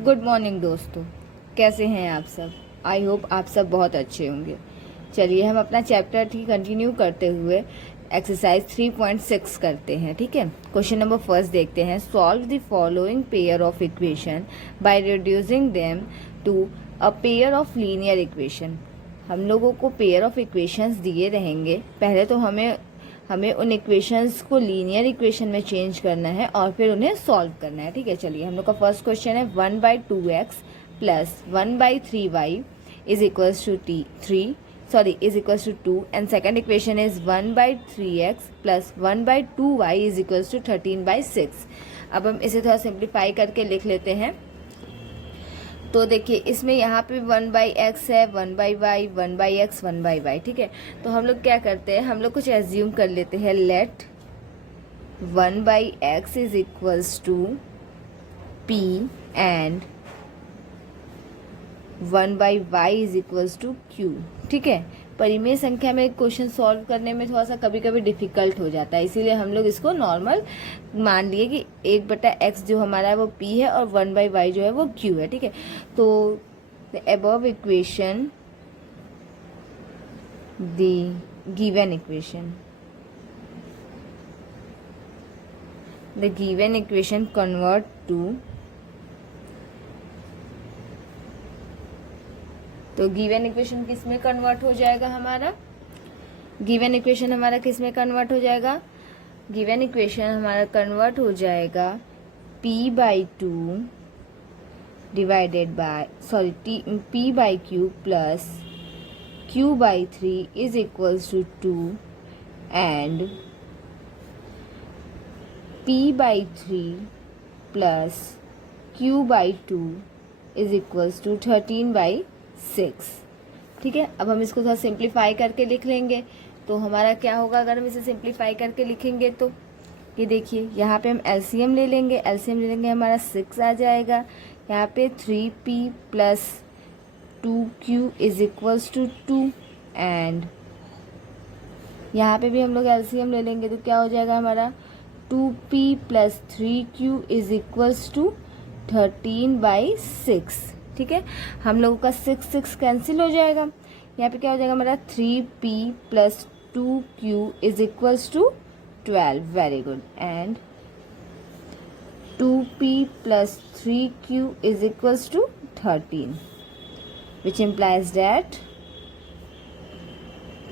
Good morning दोस्तों, कैसे हैं आप सब। आई होप आप सब बहुत अच्छे होंगे। चलिए हम अपना चैप्टर कंटिन्यू करते हुए एक्सरसाइज 3.6 करते हैं। ठीक है, क्वेश्चन नंबर फर्स्ट देखते हैं। Solve the following pair of equation by reducing them to a pair of linear equation. हम लोगों को पेयर ऑफ इक्वेशंस दिए रहेंगे। पहले तो हमें उन इक्वेशंस को लीनियर इक्वेशन में चेंज करना है और फिर उन्हें सॉल्व करना है। ठीक है, चलिए हम लोग का फर्स्ट क्वेश्चन है 1/2x plus 1/3y is equals to 2 and second equation is 1/3x plus 1/2y is equals to 13/6। अब हम इसे थोड़ा सिंप्लीफाई करके लिख लेते हैं। तो देखिए इसमें यहाँ पे 1/x है, 1/y, 1/x, 1/y। ठीक है, तो हम लोग क्या करते हैं, हम लोग कुछ एज्यूम कर लेते हैं। Let 1/x is equals to p and 1/y is equals to q। ठीक है, परिमेय संख्या में क्वेश्चन सॉल्व करने में थोड़ा सा कभी कभी डिफिकल्ट हो जाता है, इसीलिए हम लोग इसको नॉर्मल मान लिए कि 1/x जो हमारा है वो p है और 1/y जो है वो q है। ठीक है, तो the above equation, the given equation convert to, तो गिवन इक्वेशन किस में कन्वर्ट हो जाएगा हमारा, गिवन इक्वेशन हमारा किस में कन्वर्ट हो जाएगा, गिवन इक्वेशन हमारा कन्वर्ट हो जाएगा p/2 divided by p/q plus q/3 is equals to 2 and p/3 plus q/2 is equals to 13/6। ठीक है, अब हम इसको थोड़ा सिंप्लीफाई करके लिख लेंगे। तो हमारा क्या होगा अगर हम इसे सिंप्लीफाई करके लिखेंगे तो ये देखिए यहाँ पे हम एलसीएम ले लेंगे, हमारा 6 आ जाएगा। यहाँ पे 3p plus 2q is equals to 2 and यहाँ पे भी हम लोग एलसीएम ले लेंगे तो क्या हो जाएगा हमारा 2p plus 3q is equals to 13/6। ठीक है, हम लोगों का 6 कैंसिल हो जाएगा। यहाँ पे क्या हो जाएगा हमारा 3p plus 2q is equals to 12। Very good. And 2p plus 3q is equals to 13 which implies that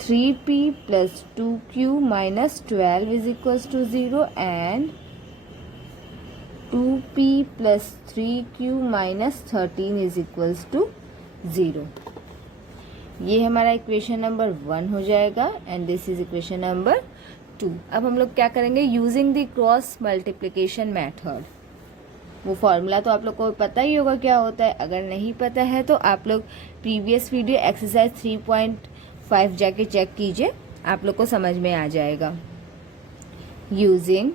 3p plus 2q minus 12 is equals to 0 and 2p plus 3q minus 13 is equals to 0। ये हमारा equation number 1 हो जाएगा and this is equation number 2। अब हम लोग क्या करेंगे, using the cross multiplication method. वो फॉर्मूला तो आप लोग को पता ही होगा क्या होता है, अगर नहीं पता है तो आप लोग प्रीवियस वीडियो एक्सरसाइज 3.5 जाके चेक कीजिए, आप लोग को समझ में आ जाएगा। Using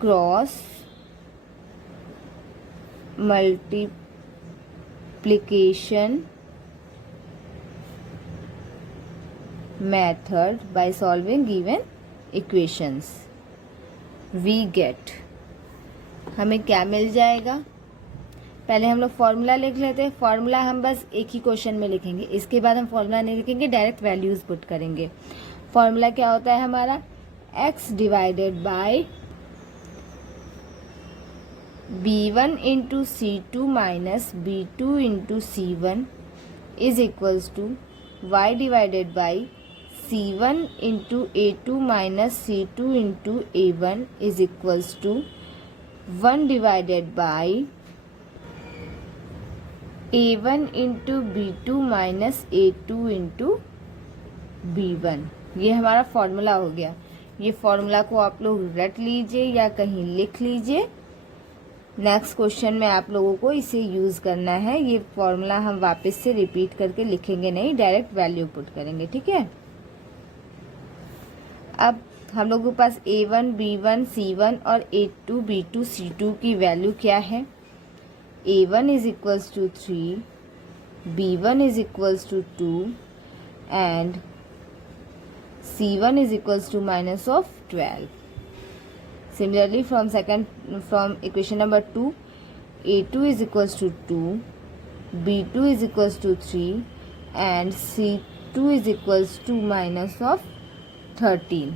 cross multiplication method by solving given equations we get, हमें क्या मिल जाएगा। पहले हम लोग फॉर्मूला लिख लेते हैं। फॉर्मूला हम बस एक ही क्वेश्चन में लिखेंगे, इसके बाद हम फॉर्मूला नहीं लिखेंगे, डायरेक्ट वैल्यूज पुट करेंगे। फॉर्मूला क्या होता है हमारा, x divided by b1 into c2 minus b2 into c1 is equals to y divided by c1 into a2 minus c2 into a1 is equals to 1 divided by a1 into b2 minus a2 into b1। ये हमारा formula हो गया। ये formula को आप लोग रट लीजिए या कहीं लिख लीजिए। नेक्स्ट क्वेश्चन में आप लोगों को इसे यूज़ करना है। ये फॉर्मूला हम वापस से रिपीट करके लिखेंगे नहीं, डायरेक्ट वैल्यू पुट करेंगे। ठीक है, अब हम लोगों के पास a1 b1 c1 और a2 b2 c2 की वैल्यू क्या है। a1 is equals to 3, b1 is equals to 2 and c1 is equals to minus of 12। Similarly, from equation number 2, a2 is equals to 2, b2 is equals to 3 and c2 is equals to minus of 13.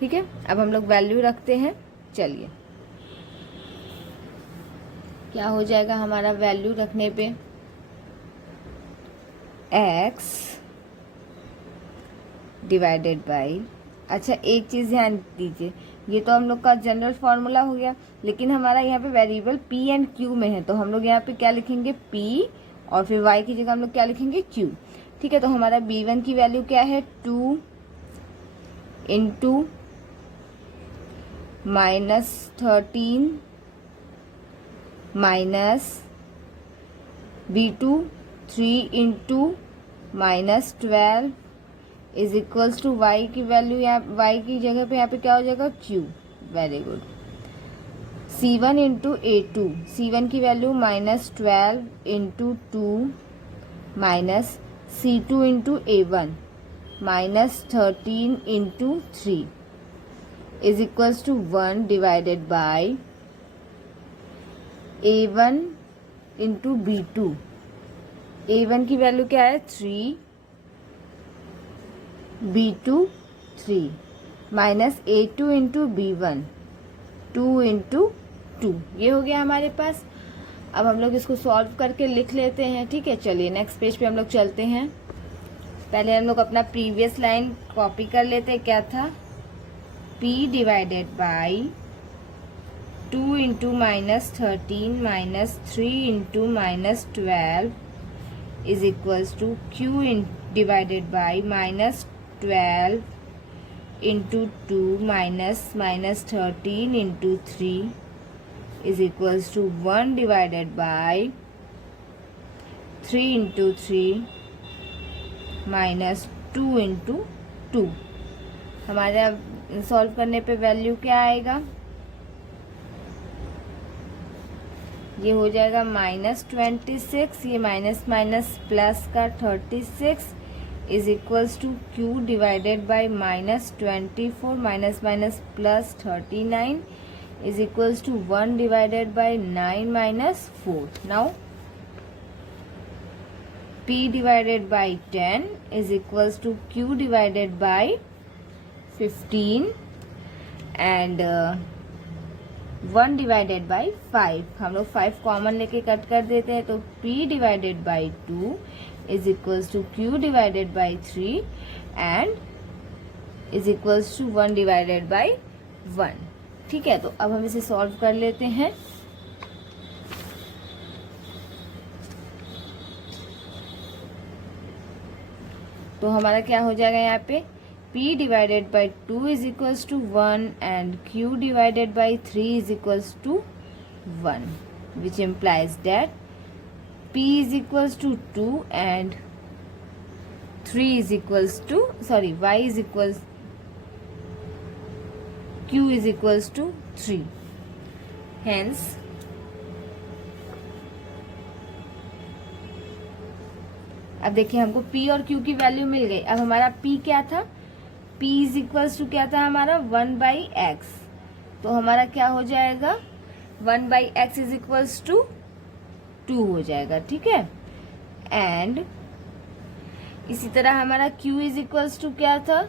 ठीक है, अब हम लोग value रखते हैं. चलिए, क्या हो जाएगा हमारा वैल्यू रखने पे? x डिवाइडेड बाई, अच्छा एक चीज़ ध्यान दीजिए, ये तो हम लोग का जनरल फॉर्मूला हो गया, लेकिन हमारा यहाँ पे वेरिएबल p एंड q में है, तो हम लोग यहाँ पे क्या लिखेंगे? p और फिर y की जगह हम लोग क्या लिखेंगे? q. ठीक है, तो हमारा b1 की वैल्यू क्या है? 2 into -13 minus b2 3 into -12 is equals to y की वैल्यू, यहाँ y की जगह पे यहाँ पे क्या हो जाएगा? q. Very good. c1 into a2, c1 की value -12 into 2 minus c2 into a1 -13 into 3 is equals to 1 divided by a1 into b2. a1 की वैल्यू क्या है? 3, b2 3 minus a2 into b1 2 into 2. ये हो गया हमारे पास. अब हम लोग इसको सॉल्व करके लिख लेते हैं. ठीक है, चलिए नेक्स्ट पेज पे हम लोग चलते हैं. पहले हम लोग अपना प्रीवियस लाइन कॉपी कर लेते हैं. क्या था? p divided by 2 into -13 minus 3 into -12 is equals to q divided by -12 into 2 minus -13 into 3 is equals to 1 divided by 3 into 3 minus 2 into 2. हमारा सॉल्व करने पे वैल्यू क्या आएगा? ये हो जाएगा -26, ये माइनस माइनस प्लस का 36 is equals to q divided by -24 minus minus plus 39 is equals to 1 divided by 9 minus 4. Now p divided by 10 is equals to q divided by 15 and 1 divided by 5. हम लोग 5 common लेके cut कर देते हैं, तो p divided by 2 is equals to q divided by 3 and is equals to 1 divided by 1. ठीक है, तो अब हम इसे सॉल्व कर लेते हैं. तो हमारा क्या हो जाएगा यहाँ पे? p divided by 2 is equals to 1 and q divided by 3 is equals to 1, which implies that p is equals to 2 and 3 is equals to, sorry, y is equals, q is equals to 3. Hence, अब देखिए हमको p और q की value मिल गई. अब हमारा p क्या था? p इज इक्वल्स टू क्या था हमारा? 1 बाई एक्स. तो हमारा क्या हो जाएगा? 1 by x is equals to 2 हो जाएगा. ठीक है, एंड इसी तरह हमारा q इज इक्वल्स टू क्या था?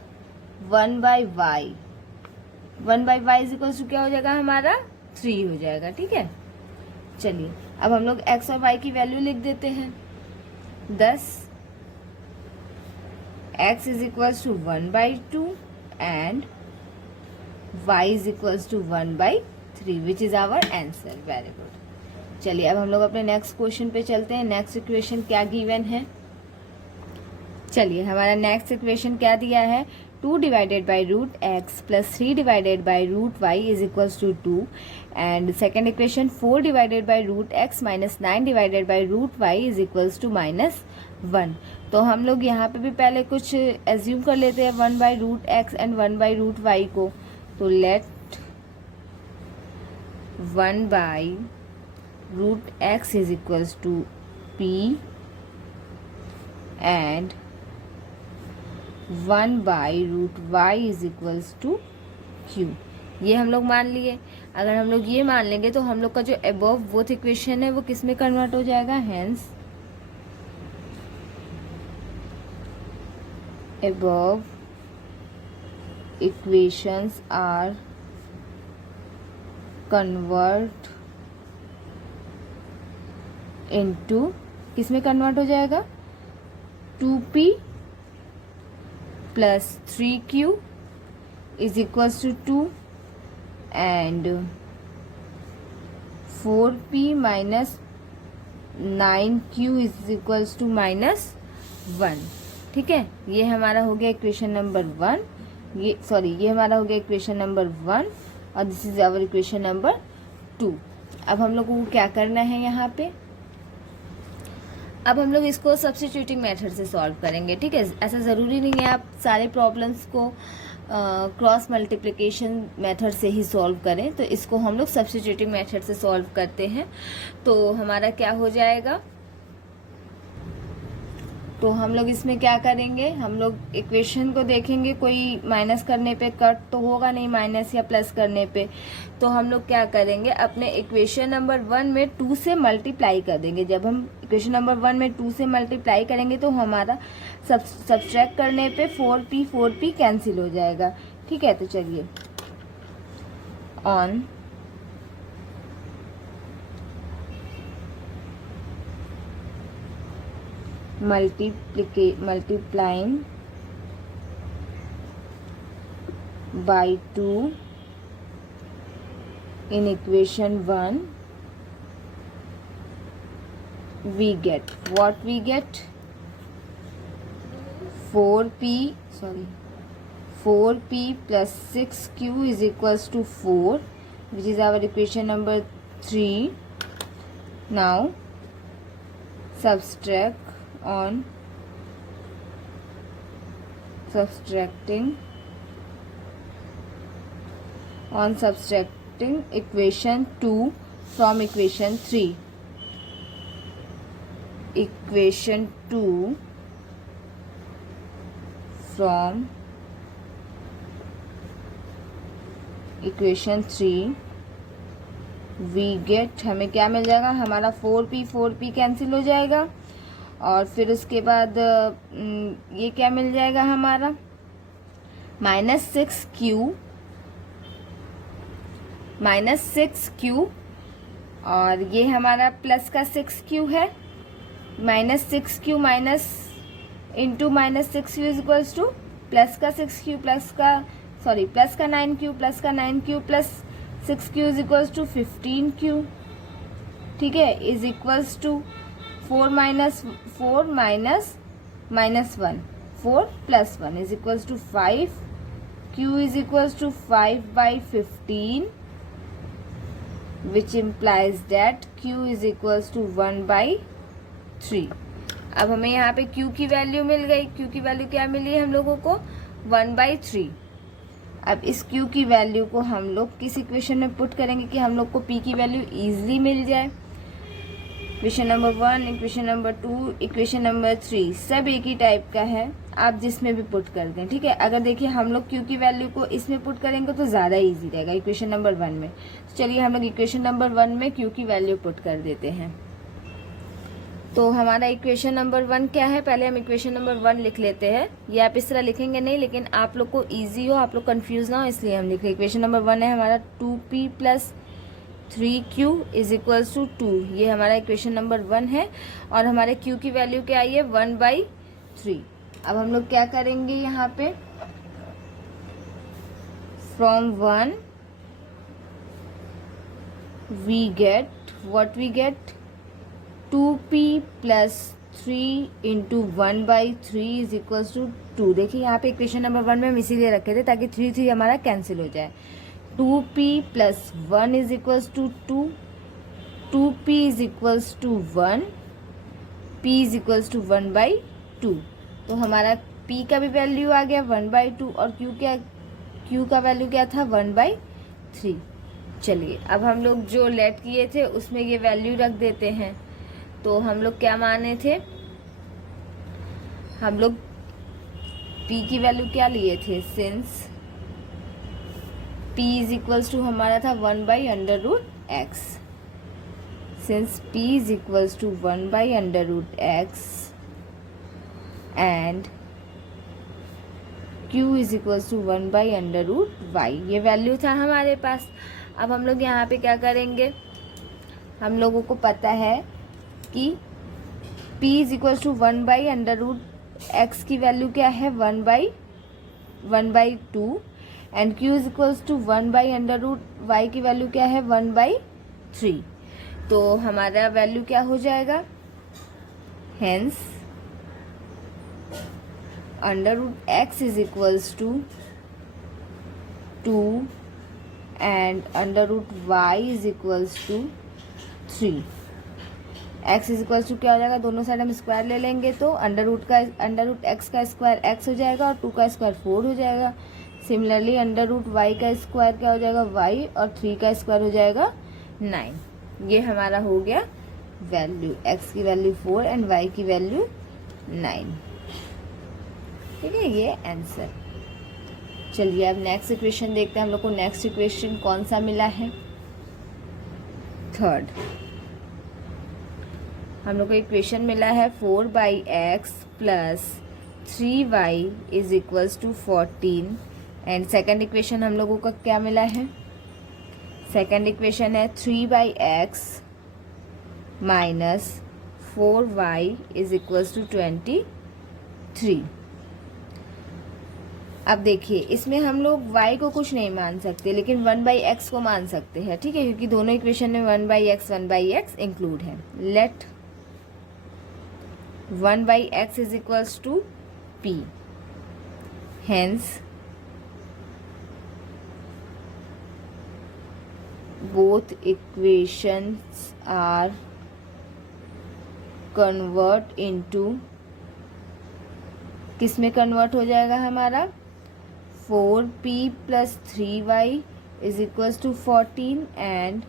1 by y. 1 by y is equals to क्या हो जाएगा हमारा? 3 हो जाएगा. ठीक है, चलिए अब हम लोग x और y की वैल्यू लिख देते हैं. 10 x is equals to 1 by 2 and y is equals to 1 by 3, which is our answer. Very good. चलिए अब हम लोग अपने नेक्स्ट क्वेश्चन पे चलते हैं. नेक्स्ट इक्वेशन क्या गिवन है? चलिए हमारा नेक्स्ट इक्वेशन क्या दिया है? 2 divided by root x plus 3 divided by root y is equals to 2 and second equation 4 divided by root x minus 9 divided by root y is equals to -1. तो हम लोग यहाँ पे भी पहले कुछ एज्यूम कर लेते हैं 1 by root x and 1 by root y को. तो let 1 by root x is equals to p and 1 by root y is equals to q. ये हम लोग मान लिए। अगर हम लोग ये मान लेंगे तो हम लोग का जो अबव बोथ इक्वेशन है वो किस में कन्वर्ट हो जाएगा, hence above equations are convert into किस में कन्वर्ट हो जाएगा, 2p plus 3q is equals to 2 and 4p minus 9q is equals to -1। ठीक है, ये हमारा हो गया इक्वेशन नंबर 1, ये हमारा हो गया इक्वेशन नंबर 1 और this is our equation number 2। अब हम लोगों को क्या करना है यहाँ पे, अब हम लोग इसको सब्स्टिट्यूटिंग मेथड से सॉल्व करेंगे। ठीक है, ऐसा ज़रूरी नहीं है आप सारे प्रॉब्लम्स को क्रॉस मल्टीप्लिकेशन मेथड से ही सॉल्व करें, तो इसको हम लोग सब्स्टिट्यूटिंग मेथड से सॉल्व करते हैं। तो हमारा क्या हो जाएगा, तो हम लोग इसमें क्या करेंगे, हम लोग इक्वेशन को देखेंगे, कोई माइनस करने पे कट तो होगा नहीं, माइनस या प्लस करने पे। तो हम लोग क्या करेंगे, अपने इक्वेशन नंबर 1 में 2 से मल्टीप्लाई कर देंगे। जब हम इक्वेशन नंबर 1 में 2 से मल्टीप्लाई करेंगे तो हमारा सब्सट्रैक्ट करने पे 4p कैंसिल हो जाएगा। ठीक है, तो चलिए on multiplying by 2 in equation 1 we get what we get 4p plus 6q is equals to 4, which is our equation number 3. Now subtract on subtracting equation 2 from equation 3, equation 2 from equation 3 we get, हमें क्या मिल जाएगा, हमारा 4p cancel हो जाएगा और फिर उसके बाद ये क्या मिल जाएगा हमारा, -6q और ये हमारा प्लस का 6q है, -6q minus into -6q is equals to plus का 6q प्लस का 9q plus 6q is equals to 15q। ठीक है, is equals to 4 minus 4 plus 1 is equals to 5, q is equals to 5 by 15, which implies that q is equals to 1 by 3। अब हमें यहाँ पे q की value मिल गई, q की value क्या मिली हम लोगों को, 1 by 3। अब इस q की वैल्यू को हम लोग किस इक्वेशन में पुट करेंगे कि हम लोग को p की वैल्यू ईजिली मिल जाए। Equation number 1, equation number 2, equation number 3 सब एक ही टाइप का है, आप जिसमें भी पुट कर दें। ठीक है, अगर देखिए हम लोग q की वैल्यू को इसमें पुट करेंगे तो ज़्यादा इजी रहेगा इक्वेशन नंबर 1 में। तो चलिए हम लोग इक्वेशन नंबर 1 में q की वैल्यू पुट कर देते हैं। तो हमारा इक्वेशन नंबर 1 क्या है, पहले हम इक्वेशन नंबर 1 लिख लेते हैं। ये आप इस तरह लिखेंगे नहीं, लेकिन आप लोग को ईजी हो, आप लोग कन्फ्यूज ना हो, इसलिए हम लिख रहे हैं। इक्वेशन नंबर 1 है हमारा 2p plus 3q is equals to 2, ये हमारा इक्वेशन नंबर 1 है और हमारे q की वैल्यू क्या आई है, 1 by 3। अब हम लोग क्या करेंगे यहाँ पे, from 1 we get 2p plus 3 into 1 by 3 is equals to 2। देखिए यहाँ पे इक्वेशन नंबर 1 में हम इसीलिए रखे थे ताकि 3 हमारा कैंसिल हो जाए। 2p plus 1 is equals to 2, 2p is equals to 1, p is equals to 1 by 2। तो हमारा p का भी वैल्यू आ गया 1 by 2 और q का वैल्यू क्या था, 1 by 3। चलिए अब हम लोग जो लेट किए थे उसमें ये वैल्यू रख देते हैं। तो हम लोग क्या माने थे, हम लोग p की वैल्यू क्या लिए थे, since p is equals to हमारा था 1/√x। Since p is equals to 1/√x and q is equals to 1/√y, ये वैल्यू था हमारे पास। अब हम लोग यहाँ पे क्या करेंगे, हम लोगों को पता है कि p is equals to 1/√x की वैल्यू क्या है 1/2 and q is equals to 1/√y की वैल्यू क्या है 1/3। तो हमारा वैल्यू क्या हो जाएगा, hence √x is equals to 2 and √y is equals to 3। x is equals to क्या हो जाएगा, दोनों साइड हम स्क्वायर ले लेंगे तो √x का स्क्वायर x हो जाएगा और 2 का स्क्वायर 4 हो जाएगा। सिमिलरली √y का स्क्वायर क्या हो जाएगा y और 3 का स्क्वायर हो जाएगा 9। ये हमारा हो गया वैल्यू, x की वैल्यू 4 एंड y की वैल्यू 9। ठीक है, ये आंसर। चलिए अब नेक्स्ट इक्वेशन देखते हैं, हम लोग को नेक्स्ट इक्वेशन कौन सा मिला है, थर्ड। हम लोग को इक्वेशन मिला है 4/x plus 3y is equals to 14 and second equation हम लोगों का क्या मिला है, सेकेंड इक्वेशन है 3/x minus 4y is equals to 23। अब देखिए इसमें हम लोग y को कुछ नहीं मान सकते लेकिन 1/x को मान सकते हैं, ठीक है, क्योंकि दोनों इक्वेशन में 1/x इंक्लूड है। Let 1/x is equals to p, hence both equations are convert into, किस में कन्वर्ट हो जाएगा हमारा, 4p plus 3y is equals to 14 and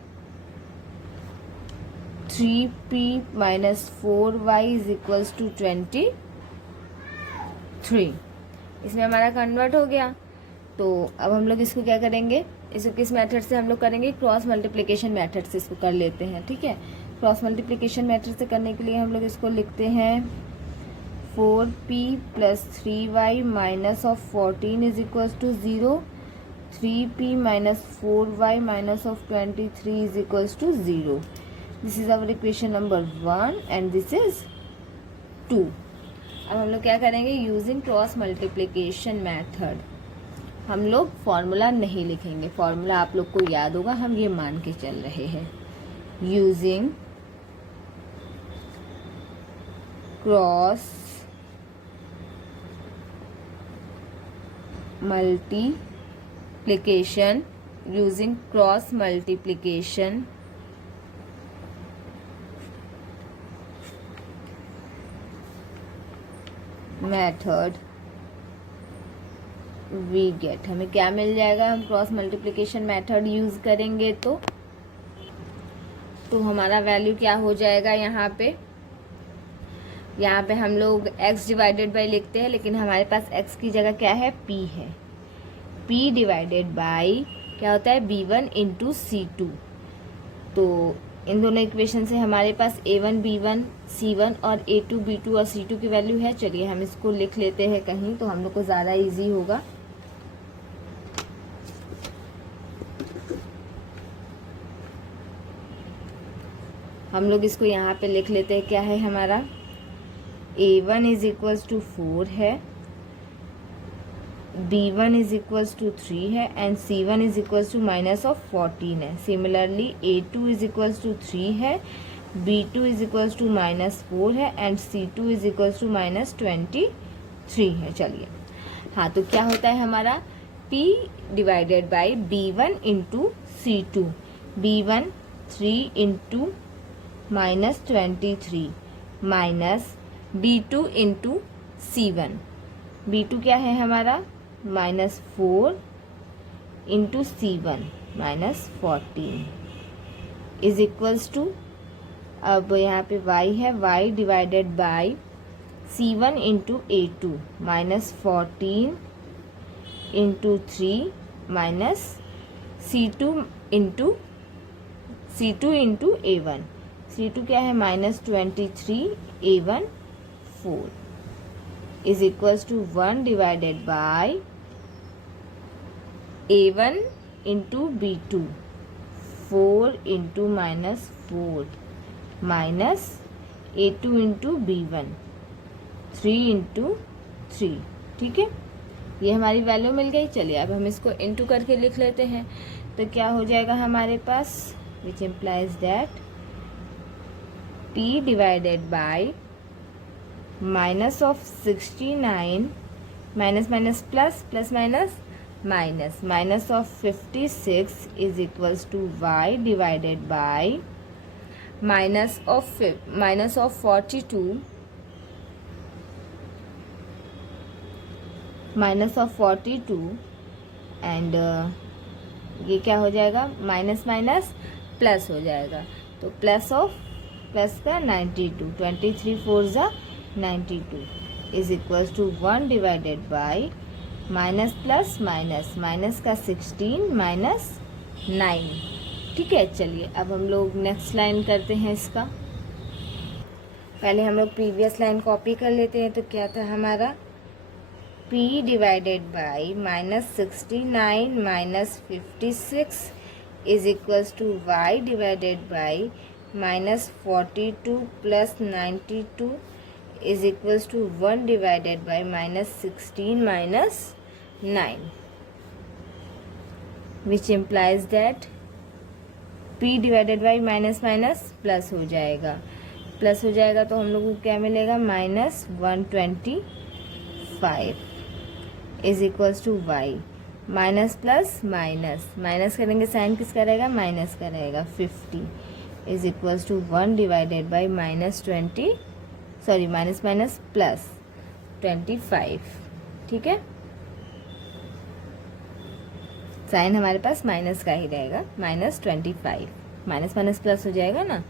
3p minus 4y is equals to 23। इसमें हमारा कन्वर्ट हो गया। तो अब हम लोग इसको क्या करेंगे, इसको किस मेथड से हम लोग करेंगे, क्रॉस मल्टीप्लिकेशन मेथड से इसको कर लेते हैं। ठीक है, क्रॉस मल्टीप्लिकेशन मेथड से करने के लिए हम लोग इसको लिखते हैं 4p plus 3y minus of 14 is equals to 0, 3p minus 4y minus of 23 is equals to 0। This is our equation number 1 and this is 2। अब हम लोग क्या करेंगे, यूजिंग क्रॉस मल्टीप्लिकेशन मेथड हम लोग फॉर्मूला नहीं लिखेंगे, फॉर्मूला आप लोग को याद होगा, हम ये मान के चल रहे हैं। Using cross multiplication, using cross multiplication method we get, हमें क्या मिल जाएगा, हम क्रॉस मल्टीप्लिकेशन मेथड यूज करेंगे तो हमारा वैल्यू क्या हो जाएगा, यहाँ पे हम लोग x डिवाइडेड बाई लिखते हैं लेकिन हमारे पास x की जगह क्या है, p है। p डिवाइडेड बाई क्या होता है, b1 इंटू c2। तो इन दोनों इक्वेशन से हमारे पास a1 b1 c1 और a2 b2 और c2 की वैल्यू है। चलिए हम इसको लिख लेते हैं कहीं तो हम लोग को ज़्यादा इजी होगा। हम लोग इसको यहाँ पे लिख लेते हैं, क्या है हमारा, a1 इज इक्वल्स टू 4 है, b1 इज इक्वल्स टू 3 है and c1 is equals to minus of 14 है। Similarly a2 is equals to 3 है, b2 is equals to minus 4 है and c2 is equals to minus 23 है। चलिए हाँ, तो क्या होता है हमारा, p divided by b1 into c2, b1 3 into minus 23 minus b2 into c1, b2 क्या है हमारा, minus 4 into c1 minus 14 is equals to, अब यहाँ पे y है, y divided by c1 into a2 minus 14 into 3 minus C2 A1, C2 क्या है -23, A1 4 is equals to 1 divided by A1 into B2, 4 into -4 minus A2 into B1, 3 into 3। ठीक है, ये हमारी वैल्यू मिल गई। चलिए अब हम इसको इंटू करके लिख लेते हैं। तो क्या हो जाएगा हमारे पास, which implies that P divided by minus of 69 minus minus plus plus minus minus minus of 56 is equals to y divided by minus of 42 and ये क्या हो जाएगा, माइनस माइनस प्लस हो जाएगा। तो प्लस का 92, 23 4 ज़ा 92 is equals to 1 divided by minus plus minus minus का 16 माइनस 9। ठीक है, चलिए अब हम लोग नेक्स्ट लाइन करते हैं इसका। पहले हम लोग प्रीवियस लाइन कॉपी कर लेते हैं। तो क्या था हमारा, P divided by -69 minus 56 is equals to y divided by -42 plus 92 is equals to 1 divided by -16 minus 9, which implies that P divided by minus minus plus हो जाएगा। प्लस हो जाएगा तो हम लोग को क्या मिलेगा, -125 is equals to y, minus plus minus minus करेंगे, साइन किसका रहेगा, माइनस का रहेगा, 50 is equals to 1 divided by minus minus plus 25। ठीक है, साइन हमारे पास माइनस का ही रहेगा, -25, माइनस माइनस प्लस हो जाएगा ना,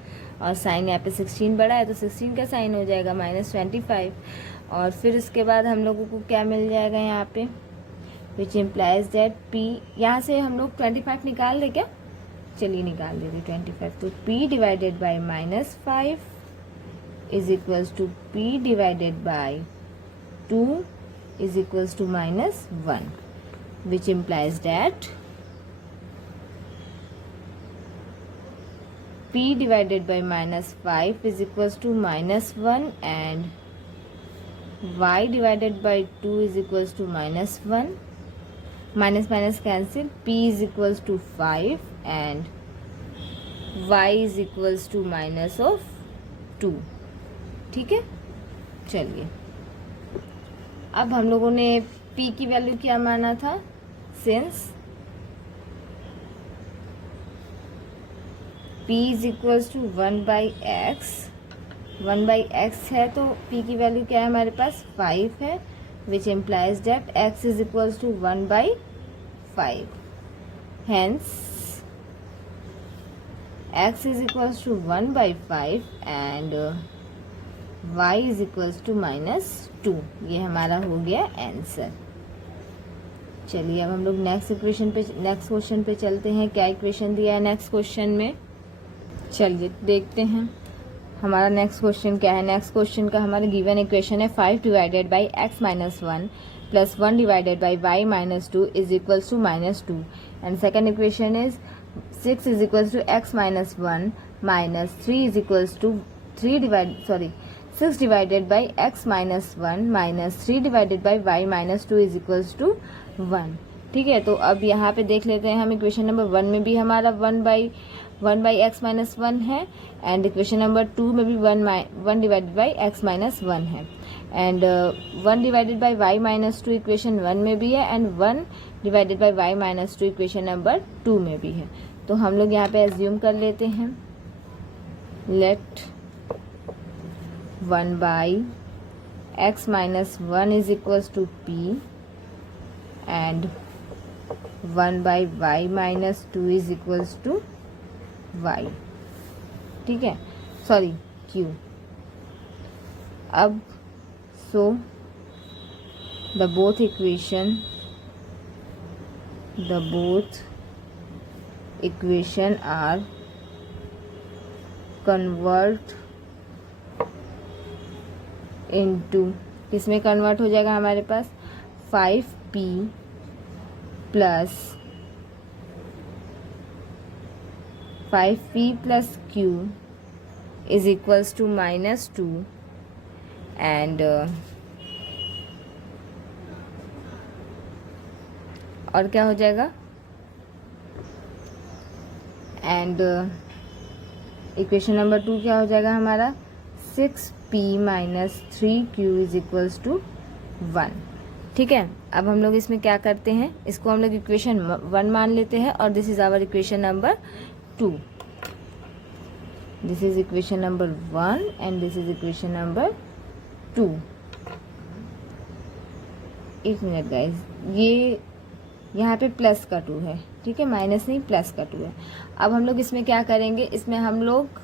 और साइन यहाँ पे 16 बड़ा है तो 16 का साइन हो जाएगा -25। और फिर उसके बाद हम लोगों को क्या मिल जाएगा यहाँ पे, विच इम्प्लाइज दैट P, यहाँ से हम लोग 25 निकाल दें क्या, चलिए निकाल देते 25। तो P divided by -5 is equals to P divided by 2 is equals to -1, which implies that P divided by -5 is equals to -1 and y divided by 2 is equals to -1, minus minus cancel, P is equals to 5 and y is equals to minus of 2। ठीक है, चलिए अब हम लोगों ने P की value क्या माना था, since P is equals to 1/x, 1/x है तो P की वैल्यू क्या है हमारे पास, 5 है, which implies that x is equals to 1/5, hence x is equals to 1/5 and y is equals to -2। ये हमारा हो गया आंसर। चलिए अब हम लोग नेक्स्ट क्वेश्चन पे चलते हैं। क्या इक्वेशन दिया है नेक्स्ट क्वेश्चन में, चलिए देखते हैं हमारा नेक्स्ट क्वेश्चन क्या है। नेक्स्ट क्वेश्चन का हमारा गिवन इक्वेशन है 5 divided by x minus 1 plus 1 divided by y minus 2 is equals to -2 and second equation is 6 is equals to x minus 1 minus 3 is equals to 6 divided by x minus 1 minus 3 divided by y minus 2 is equals to 1। ठीक है, तो अब यहाँ पे देख लेते हैं हम इक्वेशन नंबर 1 में भी हमारा 1/x माइनस 1 है एंड इक्वेशन नंबर 2 में भी 1 डिवाइडेड बाई x माइनस 1 है and 1 divided by y minus 2 equation 1 में भी है and 1 divided by y minus 2 equation number 2 में भी है। तो हम लोग यहाँ पे एज्यूम कर लेते हैं, let 1/x minus 1 is equals to p and 1/y minus 2 is equals to y। ठीक है, सॉरी q। अब so the both equation are convert into, किसमें कन्वर्ट हो जाएगा हमारे पास 5p plus 5p plus q is equals to -2 and और क्या हो जाएगा, एंड इक्वेशन नंबर 2 क्या हो जाएगा हमारा 6p minus 3q is equals to 1। ठीक है, अब हम लोग इसमें क्या करते हैं, इसको हम लोग इक्वेशन 1 मान लेते हैं और this is our equation number 2। This is equation number 1 and this is equation number 2। एक मिनट गाइज, ये यहाँ पे प्लस का 2 है, ठीक है, माइनस नहीं प्लस का 2 है। अब हम लोग इसमें क्या करेंगे, इसमें हम लोग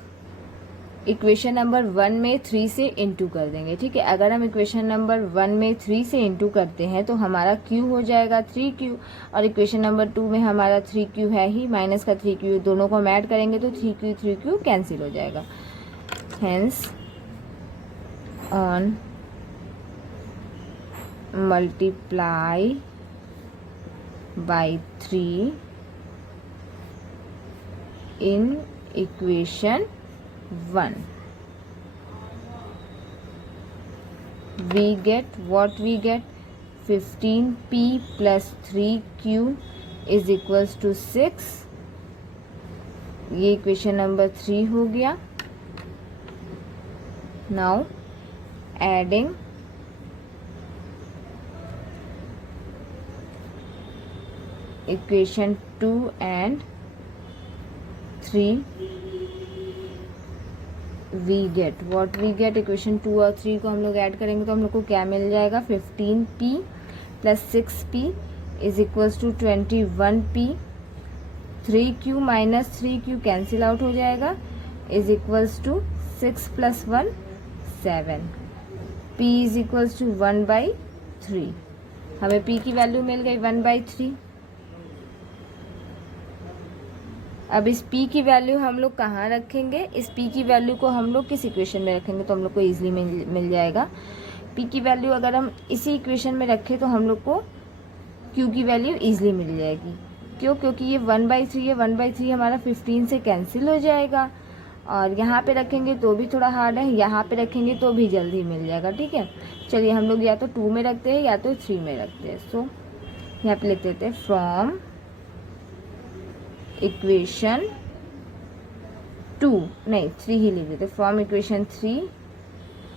इक्वेशन नंबर 1 में 3 से इंटू कर देंगे। ठीक है, अगर हम इक्वेशन नंबर 1 में 3 से इंटू करते हैं तो हमारा q हो जाएगा 3q, और इक्वेशन नंबर 2 में हमारा 3q है ही, माइनस का 3q, दोनों को हम ऐड करेंगे तो 3q कैंसिल हो जाएगा। Hence on multiply by 3 in equation 1 we get what we get 15p plus 3q is equals to 6। ये इक्वेशन नंबर 3 हो गया। Now adding equation 2 and 3 we get what we get, equation 2 और 3 को हम लोग add करेंगे तो हम लोग को क्या मिल जाएगा 15p plus 6p is equals to 21p, 3q minus 3q cancel out हो जाएगा, is equals to 6 plus 1 7, p is equals to 1/3। हमें p की वैल्यू मिल गई 1/3। अब इस p की वैल्यू हम लोग कहाँ रखेंगे, इस p की वैल्यू को हम लोग किस इक्वेशन में रखेंगे तो हम लोग को ईजिली मिल जाएगा। p की वैल्यू अगर हम इसी इक्वेशन में रखें तो हम लोग को q की वैल्यू ईजिली मिल जाएगी। क्यों, क्योंकि ये 1/3 है, 1/3 हमारा 15 से कैंसिल हो जाएगा, और यहाँ पे रखेंगे तो भी थोड़ा हार्ड है, यहाँ पे रखेंगे तो भी जल्दी मिल जाएगा। ठीक है, चलिए हम लोग या तो 2 में रखते हैं या तो 3 में रखते हैं। सो यहाँ पे लिख देते हैं फ्रॉम इक्वेशन 2, नहीं 3 ही लिख देते, from equation 3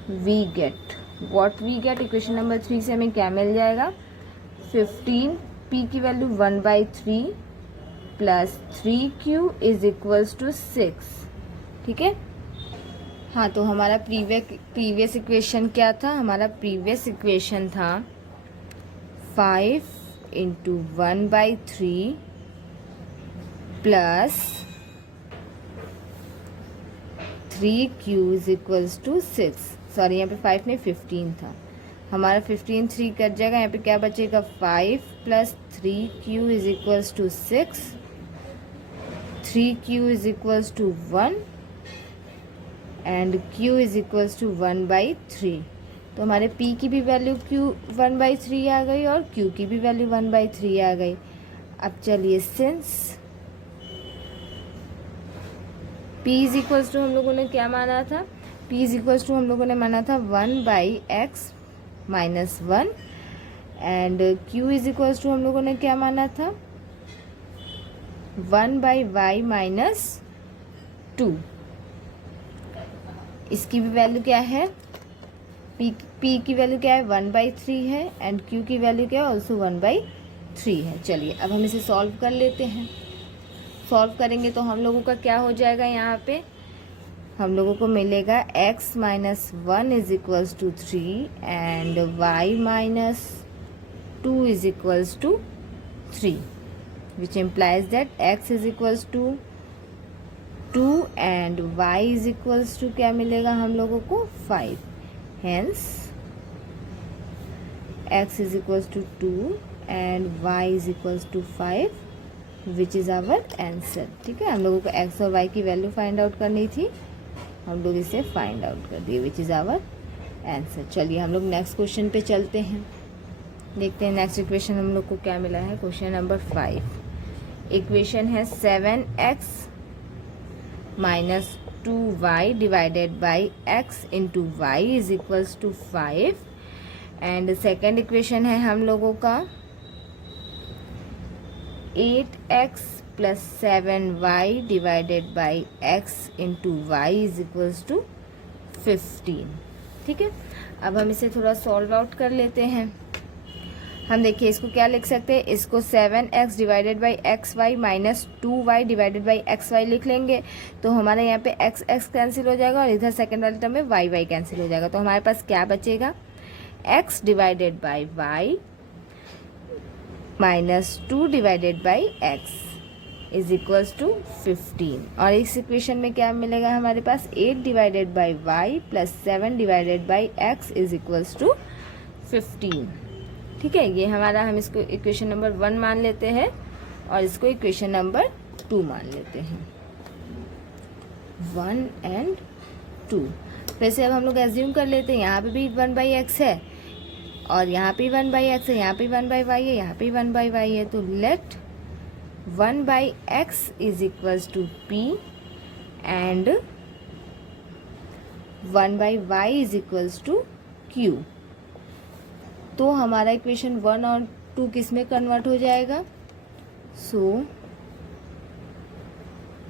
we get what we get, equation number 3 से हमें क्या मिल जाएगा 15 p की value 1/3 plus 3q is equals to 6। ठीक है, हाँ, तो हमारा प्रीवियस इक्वेशन क्या था, हमारा प्रीवियस इक्वेशन था 5 into 1/3 plus 3q is equals to 6। Sorry, यहाँ पे 5 नहीं 15 था, हमारा 15 3 कट जाएगा, यहाँ पे क्या बचेगा 5 plus 3q is equals to 6, 3q is equals to 1 and q is equals to 1/3। तो हमारे p की भी वैल्यू q 1/3 आ गई और q की भी वैल्यू 1/3 आ गई। अब चलिए since p is equals to हम लोगों ने क्या माना था, p इज इक्वल्स टू हम लोगों ने माना था 1/x minus 1 and q is equals to हम लोगों ने क्या माना था 1/y माइनस 2। इसकी भी वैल्यू क्या है, p की वैल्यू क्या है 1/3 है एंड q की वैल्यू क्या है ऑल्सो 1/3 है। चलिए अब हम इसे सॉल्व कर लेते हैं। सॉल्व करेंगे तो हम लोगों का क्या हो जाएगा, यहाँ पे हम लोगों को मिलेगा x minus 1 is equals to 3 and y minus 2 is equals to 3, which implies that x is equals to 2 and y is equals to क्या मिलेगा हम लोगों को 5। Hence x is equals to 2 and y is equals to 5 which is our answer. ठीक है, हम लोगों को एक्स और वाई की वैल्यू फाइंड आउट करनी थी, हम लोग इसे फाइंड आउट कर दिए, विच इज़ आवर आंसर। चलिए हम लोग नेक्स्ट क्वेश्चन पे चलते हैं, देखते हैं नेक्स्ट इक्वेशन हम लोग को क्या मिला है। क्वेश्चन नंबर 5 इक्वेशन है 7x minus 2y divided by x into y is equals to 5। And second equation है हम लोगों का 8x plus 7y divided by x into y is equals to 15। ठीक है, अब हम इसे थोड़ा सॉल्व आउट कर लेते हैं। हम देखिए इसको क्या लिख सकते हैं, इसको 7x divided by x y minus 2y divided by x y लिख लेंगे, तो हमारे यहाँ पे x x कैंसिल हो जाएगा और इधर सेकेंड वाले टर्म में y y कैंसिल हो जाएगा। तो हमारे पास क्या बचेगा, x divided by y minus 2 divided by x is equals to 15। और इस इक्वेशन में क्या मिलेगा हमारे पास, 8 divided by y plus 7 divided by x is equals to 15। ठीक है, ये हमारा, हम इसको इक्वेशन नंबर 1 मान लेते हैं और इसको इक्वेशन नंबर 2 मान लेते हैं, 1 एंड 2। वैसे अब हम लोग एज्यूम कर लेते हैं यहाँ पे भी 1/x है और यहाँ पे 1/x है, यहाँ पे 1/y है, यहाँ पे 1/y है। तो let 1/x is equals to p and 1/y is equals to q। तो हमारा इक्वेशन 1 और 2 किस में कन्वर्ट हो जाएगा, so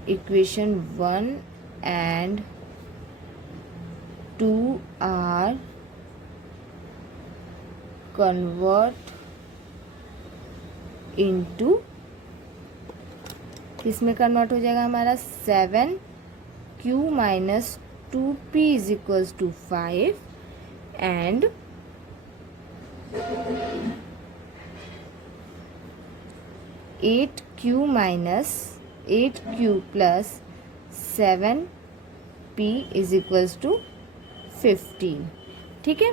equation 1 and 2 are convert into, किस में कन्वर्ट हो जाएगा हमारा, 7q minus 2p is equals to 5 and 8q minus 8q plus 7p is equals to 15। ठीक है,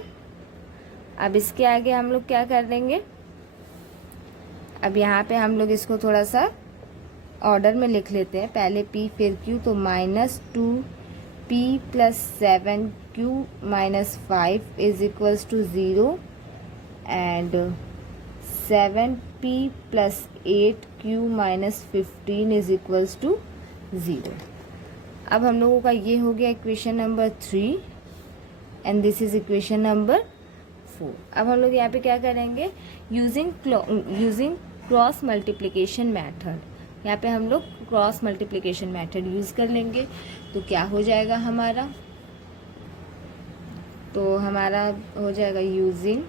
अब इसके आगे हम लोग क्या कर देंगे, अब यहाँ पे हम लोग इसको थोड़ा सा ऑर्डर में लिख लेते हैं, पहले p फिर q। तो minus 2p plus 7q minus 5 is equals to 0 and 7p plus 8q minus 15 is equals to 0। अब हम लोगों का ये हो गया equation number 3 and this is equation number 4। अब हम लोग यहाँ पे क्या करेंगे, यूजिंग क्रॉस मल्टीप्लिकेशन मेथड, यहाँ पे हम लोग क्रॉस मल्टीप्लिकेशन मेथड यूज़ कर लेंगे। तो क्या हो जाएगा हमारा, तो हमारा हो जाएगा using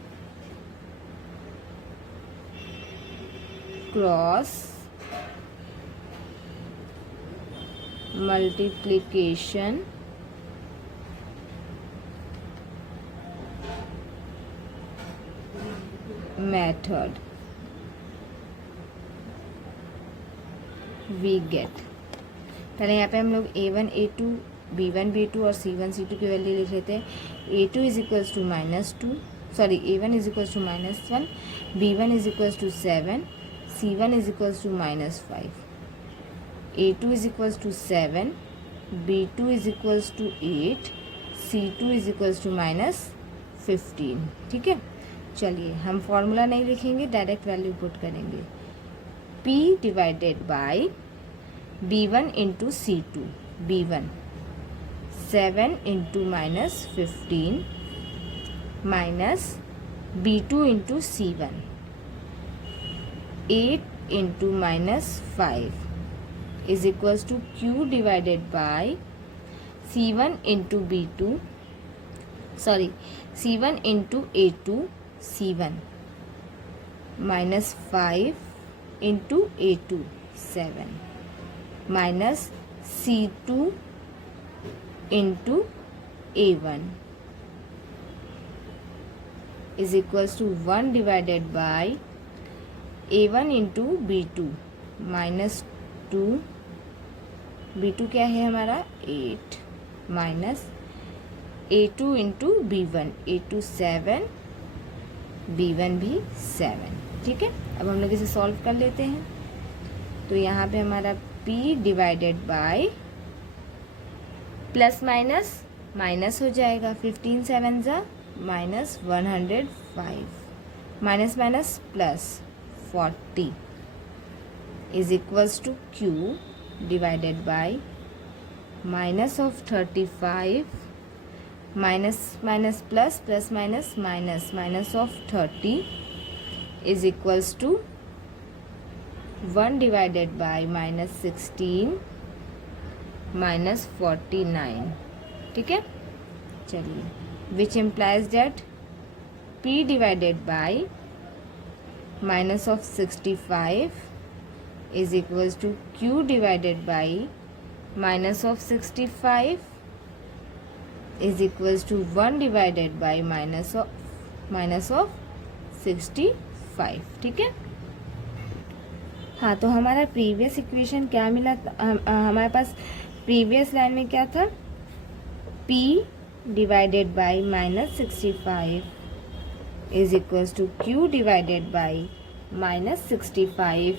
cross multiplication method we get, पहले यहाँ पे हम लोग a1 a2 b1 b2 और c1 c2 की वैल्यू लिख लेते हैं। a2 is equals to -2, sorry a1 is equals to -1, b1 is equals to 7, c1 is equals to -5, a2 is equals to 7, b2 is equals to 8, c2 is equals to -15। ठीक है, चलिए हम formula नहीं लिखेंगे, direct value put करेंगे, p divided by b1 into c2, b1 7 into -15 minus b2 into c1 8 into -5 is equals to q divided by c1 into b2, sorry c1 into a2 c1 -5 into a2 7 minus c2 into a1 is equals to 1 divided by a1 into b2 -2, b2 क्या है हमारा 8 minus a2 into b1, a2 7, b1 भी 7। ठीक है, अब हम लोग इसे सॉल्व कर लेते हैं। तो यहाँ पे हमारा p divided by plus minus minus हो जाएगा, 15 7 जा minus 105, minus minus plus 40 is equals to q divided by minus of 35 minus minus plus plus minus minus minus of 30 is equals to 1 divided by minus 16 minus 49, ठीक है। चलिए, which implies that p divided by minus of 65 is equals to q divided by minus of 65 is equals to 1 divided by minus of 65, ठीक है। हाँ, तो हमारा previous equation क्या मिला, हमारे पास प्रीवियस लाइन में क्या था, p divided by minus 65 is equals to q divided by minus 65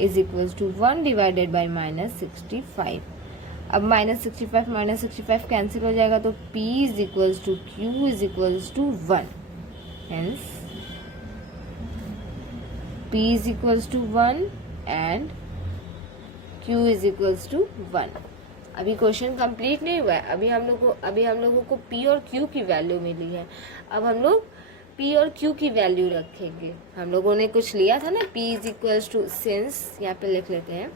is equals to 1 divided by minus 65। अब माइनस 65 कैंसिल हो जाएगा, तो p is equals to q is equals to 1, hence p is equals to 1 and q is equals to 1। अभी question complete नहीं हुआ है, अभी हम लोगों को p और q की वैल्यू मिली है। अब हम लोग p और q की वैल्यू रखेंगे। हम लोगों ने कुछ लिया था ना, p is equals to, since यहाँ पे लिख लेते हैं,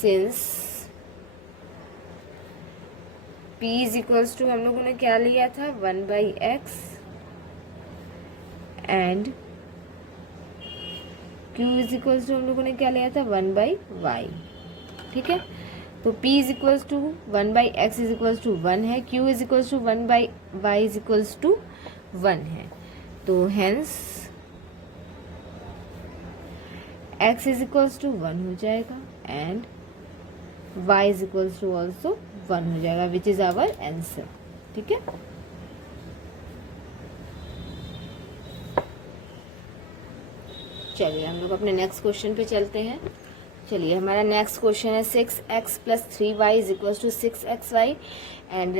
since p is equals to हम लोगों ने क्या लिया था, 1/x and q is equals to हम लोगों ने क्या लिया था, 1/y, ठीक है। तो p is equals to 1/x is equals to 1 है, q is equals to 1/y is equals to 1 है। तो hence x is equals to 1 हो जाएगा and y is equals to also 1 हो जाएगा, विच इज आवर आंसर, ठीक है। चलिए हम लोग अपने नेक्स्ट क्वेश्चन पे चलते हैं। चलिए, हमारा नेक्स्ट क्वेश्चन है 6x plus 3y is equals to 6xy and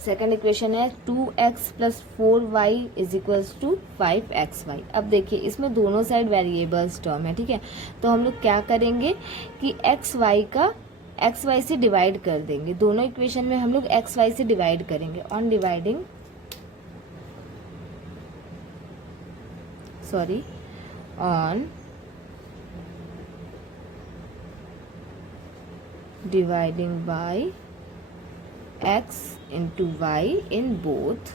second equation है 2x plus 4y is equals to 5xy। अब देखिए, इसमें दोनों साइड वेरिएबल्स टर्म है, ठीक है। तो हम लोग क्या करेंगे कि xy से डिवाइड कर देंगे। दोनों इक्वेशन में हम लोग xy से डिवाइड करेंगे। On dividing, sorry, on dividing by x into y in both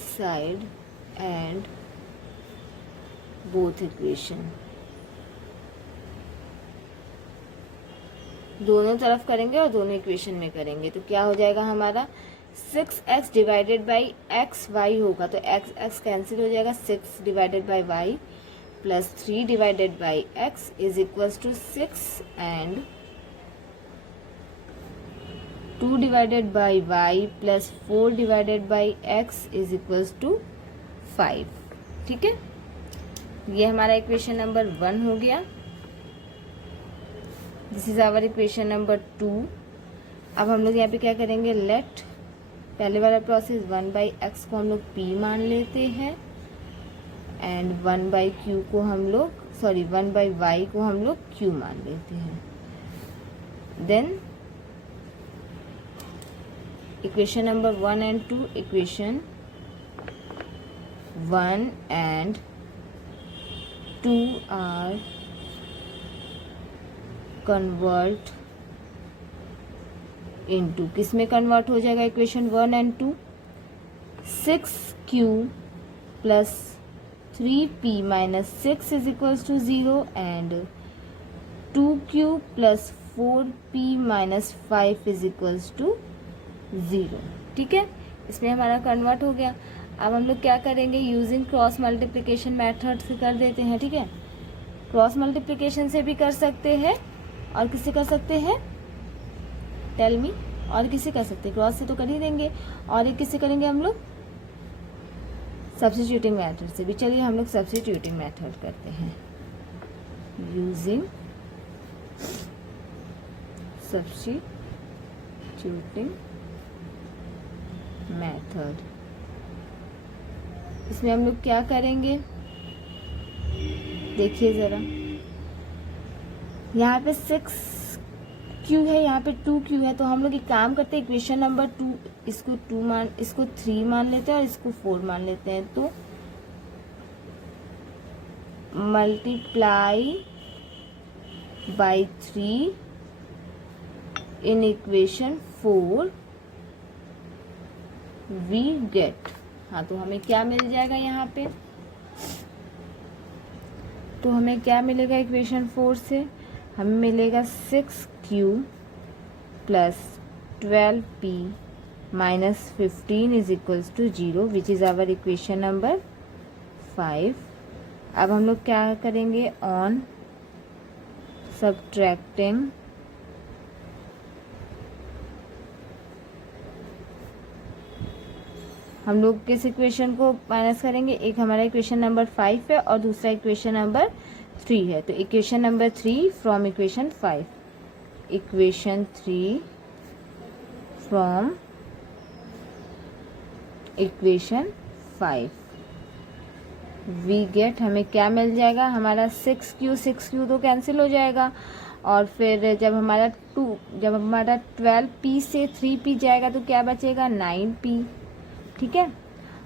side and both equation, दोनों तरफ करेंगे और दोनों इक्वेशन में करेंगे। तो क्या हो जाएगा हमारा, 6x divided by x Y होगा, तो x कैंसिल हो जाएगा, 6 divided by y plus 3 divided by x is equals to 6 and 2 divided by y plus 4 divided by x is equals to 5, ठीक है। ये हमारा इक्वेशन नंबर 1 हो गया। This is our equation number 2। अब हम लोग यहाँ पे क्या करेंगे, लेट, पहले वाला प्रोसेस 1/x को हम लोग p मान लेते हैं एंड 1/q को हम लोग, सॉरी 1/y को हम लोग q मान लेते हैं। Then equation number 1 and 2, equation 1 and 2 are convert into, किस में कन्वर्ट हो जाएगा equation 1 and 2, 6q plus 3p minus 6 is equals to 0 and 2q plus 4p minus 5 is equals to 0, ठीक है। इसमें हमारा कन्वर्ट हो गया। अब हम लोग क्या करेंगे, यूजिंग क्रॉस मल्टीप्लिकेशन मेथड से कर देते हैं, ठीक है। क्रॉस मल्टीप्लिकेशन से भी कर सकते हैं और किससे कर सकते हैं, टेल मी, और किससे कर सकते हैं, क्रॉस से तो कर ही देंगे, और एक किससे करेंगे हम लोग, सब्स्टिट्यूटिंग मेथड से भी। चलिए हम लोग सब्स्टिट्यूटिंग मेथड करते हैं। यूजिंग सब्स्टिट्यूटिंग मेथड, इसमें हम लोग क्या करेंगे, देखिए ज़रा, यहाँ पे 6q है, यहाँ पे 2q है, तो हम लोग एक काम करते हैं, इक्वेशन नंबर 2 इसको 3 मान लेते हैं और इसको 4 मान लेते हैं। तो multiply by 3 in equation 4 we get, हाँ तो हमें क्या मिल जाएगा यहाँ पे, तो हमें क्या मिलेगा इक्वेशन 4 से, हमें मिलेगा 6q plus 12p minus 15 is equals to 0 which is our equation number 5। अब हम लोग क्या करेंगे, ऑन सब्ट्रैक्टिंग हम लोग किस इक्वेशन को माइनस करेंगे, एक हमारा इक्वेशन नंबर 5 है और दूसरा इक्वेशन नंबर 3 है। तो equation number 3 from equation 5, equation 3 from equation 5 we get, हमें क्या मिल जाएगा, हमारा 6q तो कैंसिल हो जाएगा, और फिर जब हमारा 12p से 3p जाएगा तो क्या बचेगा, 9p, ठीक है।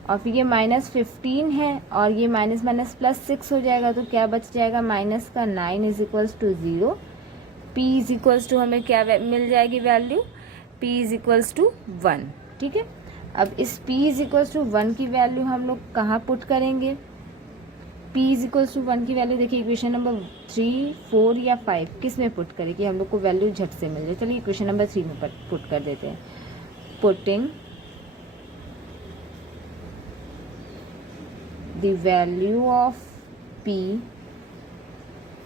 और फिर ये माइनस 15 है और ये माइनस माइनस प्लस 6 हो जाएगा, तो क्या बच जाएगा, माइनस का 9 is equals to 0। p is equals to हमें क्या मिल जाएगी value, p is equals to 1, ठीक है। अब इस p इज इक्वल्स टू 1 की वैल्यू हम लोग कहाँ पुट करेंगे, p इज इक्वल्स टू 1 की वैल्यू देखिए इक्वेशन नंबर 3, 4 या 5 किस में पुट करें कि हम लोग को वैल्यू झट से मिल जाए। चलिए इक्वेशन नंबर 3 में पुट कर देते हैं। Putting the value of p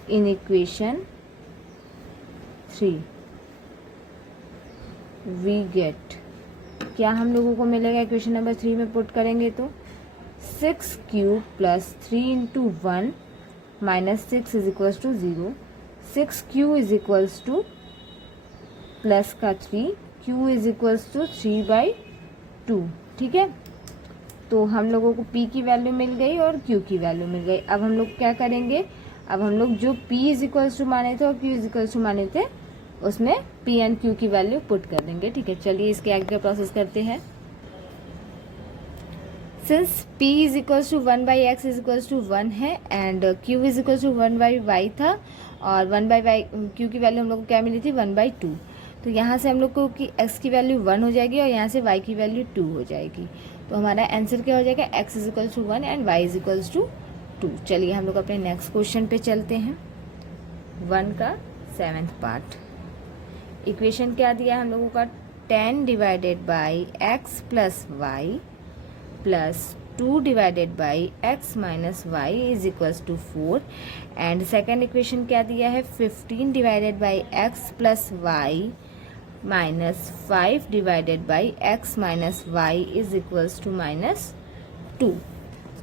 in equation 3 we get, क्या हम लोगों को मिलेगा इक्वेशन नंबर 3 में पुट करेंगे तो 6q plus 3 into 1 minus 6 is equals to 0, 6q is equals to plus का 3, q इज इक्वल्स टू 3/2, ठीक है। तो हम लोगों को p की वैल्यू मिल गई और q की वैल्यू मिल गई। अब हम लोग क्या करेंगे, अब हम लोग जो p इज इक्वल्स टू माने थे और q इज इक्वल्स टू माने थे उसमें p एंड q की वैल्यू पुट कर देंगे, ठीक है। चलिए इसके आगे का प्रोसेस करते हैं। Since p is equals to 1/x is equals to 1 है and q is equals to 1/y था और 1/y q की वैल्यू हम लोग को क्या मिली थी 1/2, तो यहाँ से हम लोग को कि x की वैल्यू 1 हो जाएगी और यहाँ से y की वैल्यू 2 हो जाएगी। तो हमारा आंसर क्या हो जाएगा, x is equals to 1 and y is equals to 2। चलिए हम लोग अपने नेक्स्ट क्वेश्चन पे चलते हैं। 1 का 7th पार्ट, इक्वेशन क्या दिया हम लोगों का, 10 divided by x plus y plus 2 divided by x minus y is equals to 4 and second equation क्या दिया है, 15 divided by x plus y minus 5 divided by x minus y is equals to -2।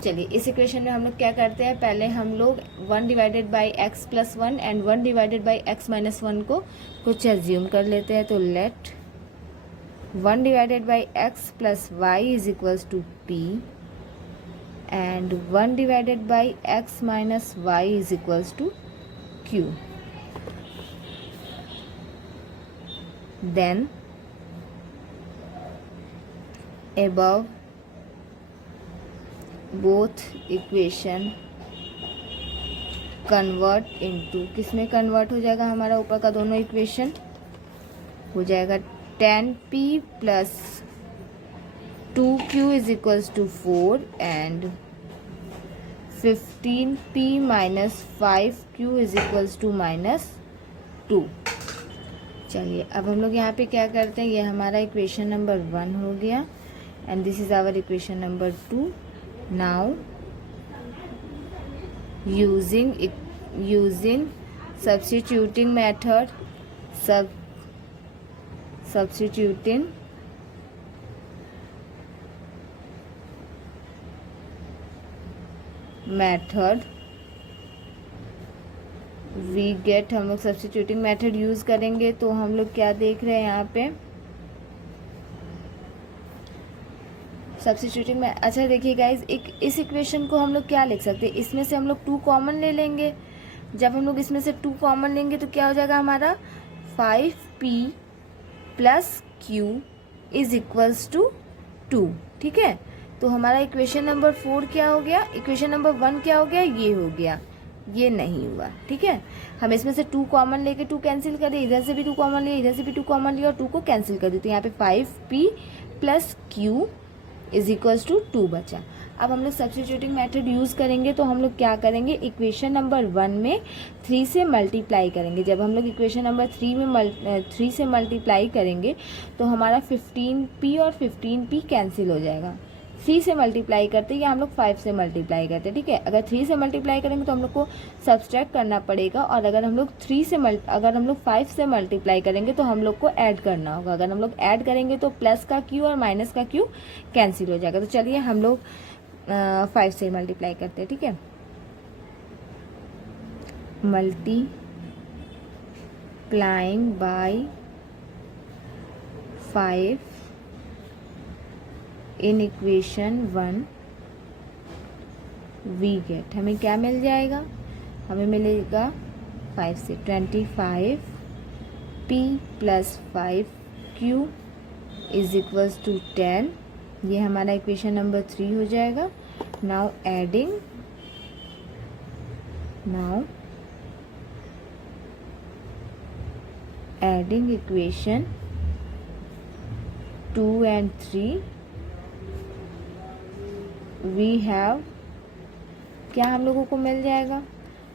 चलिए इस equation में हम लोग क्या करते हैं, पहले हम लोग 1 divided by x plus 1 and 1 divided by x minus 1 को कुछ एज्यूम कर लेते हैं। तो let 1 divided by x plus y is equals to p and 1 divided by x minus y is equals to q। Then above both equation convert into, किस में convert हो जाएगा, हमारा ऊपर का दोनों इक्वेशन हो जाएगा 10p plus 2q is equals to 4 and 15p minus 5q is equals to -2। चलिए अब हम लोग यहाँ पे क्या करते हैं, ये हमारा इक्वेशन नंबर 1 हो गया and this is our equation number 2। Now using substituting method, substituting method we get, हम लोग सब्स्टिट्यूटिंग मेथड यूज़ करेंगे तो हम लोग क्या देख रहे हैं यहाँ पे सब्स्टिट्यूटिंग में। अच्छा देखिए गाइज, इस इक्वेशन को हम लोग क्या लिख सकते हैं, इसमें से हम लोग 2 कॉमन ले लेंगे। जब हम लोग इसमें से 2 कॉमन लेंगे तो क्या हो जाएगा हमारा 5p plus q is equals to 2। ठीक है, तो हमारा इक्वेशन नंबर 4 क्या हो गया, इक्वेशन नंबर 1 क्या हो गया, ये हो गया, ये नहीं हुआ। ठीक है, हम इसमें से 2 कॉमन लेके 2 कैंसिल कर दिए, इधर से भी 2 कॉमन लिए, इधर से भी 2 कॉमन लिया और 2 को कैंसिल कर दिए, तो यहाँ पे 5p plus q is equals to 2 बचा। अब हम लोग सब्स्टिट्यूटिंग मेथड यूज़ करेंगे तो हम लोग क्या करेंगे, इक्वेशन नंबर 1 में 3 से मल्टीप्लाई करेंगे। जब हम लोग इक्वेशन नंबर 3 से मल्टीप्लाई करेंगे तो हमारा 15p और 15p कैंसिल हो जाएगा। 3 से मल्टीप्लाई करते या हम लोग 5 से मल्टीप्लाई करते हैं। ठीक है, अगर 3 से मल्टीप्लाई करेंगे तो हम लोग को सब्सट्रैक्ट करना पड़ेगा, और अगर हम लोग 5 से मल्टीप्लाई करेंगे तो हम लोग को ऐड करना होगा। अगर हम लोग ऐड करेंगे तो प्लस का q और माइनस का q कैंसिल हो जाएगा। तो चलिए हम लोग 5 से मल्टीप्लाई करते हैं। ठीक है, multiplying by 5 in equation 1 we get, हमें क्या मिल जाएगा, हमें मिलेगा 5 से 25p plus 5q is equals to 10। ये हमारा इक्वेशन नंबर 3 हो जाएगा। Now adding equation 2 and 3 we have, क्या हम लोगों को मिल जाएगा,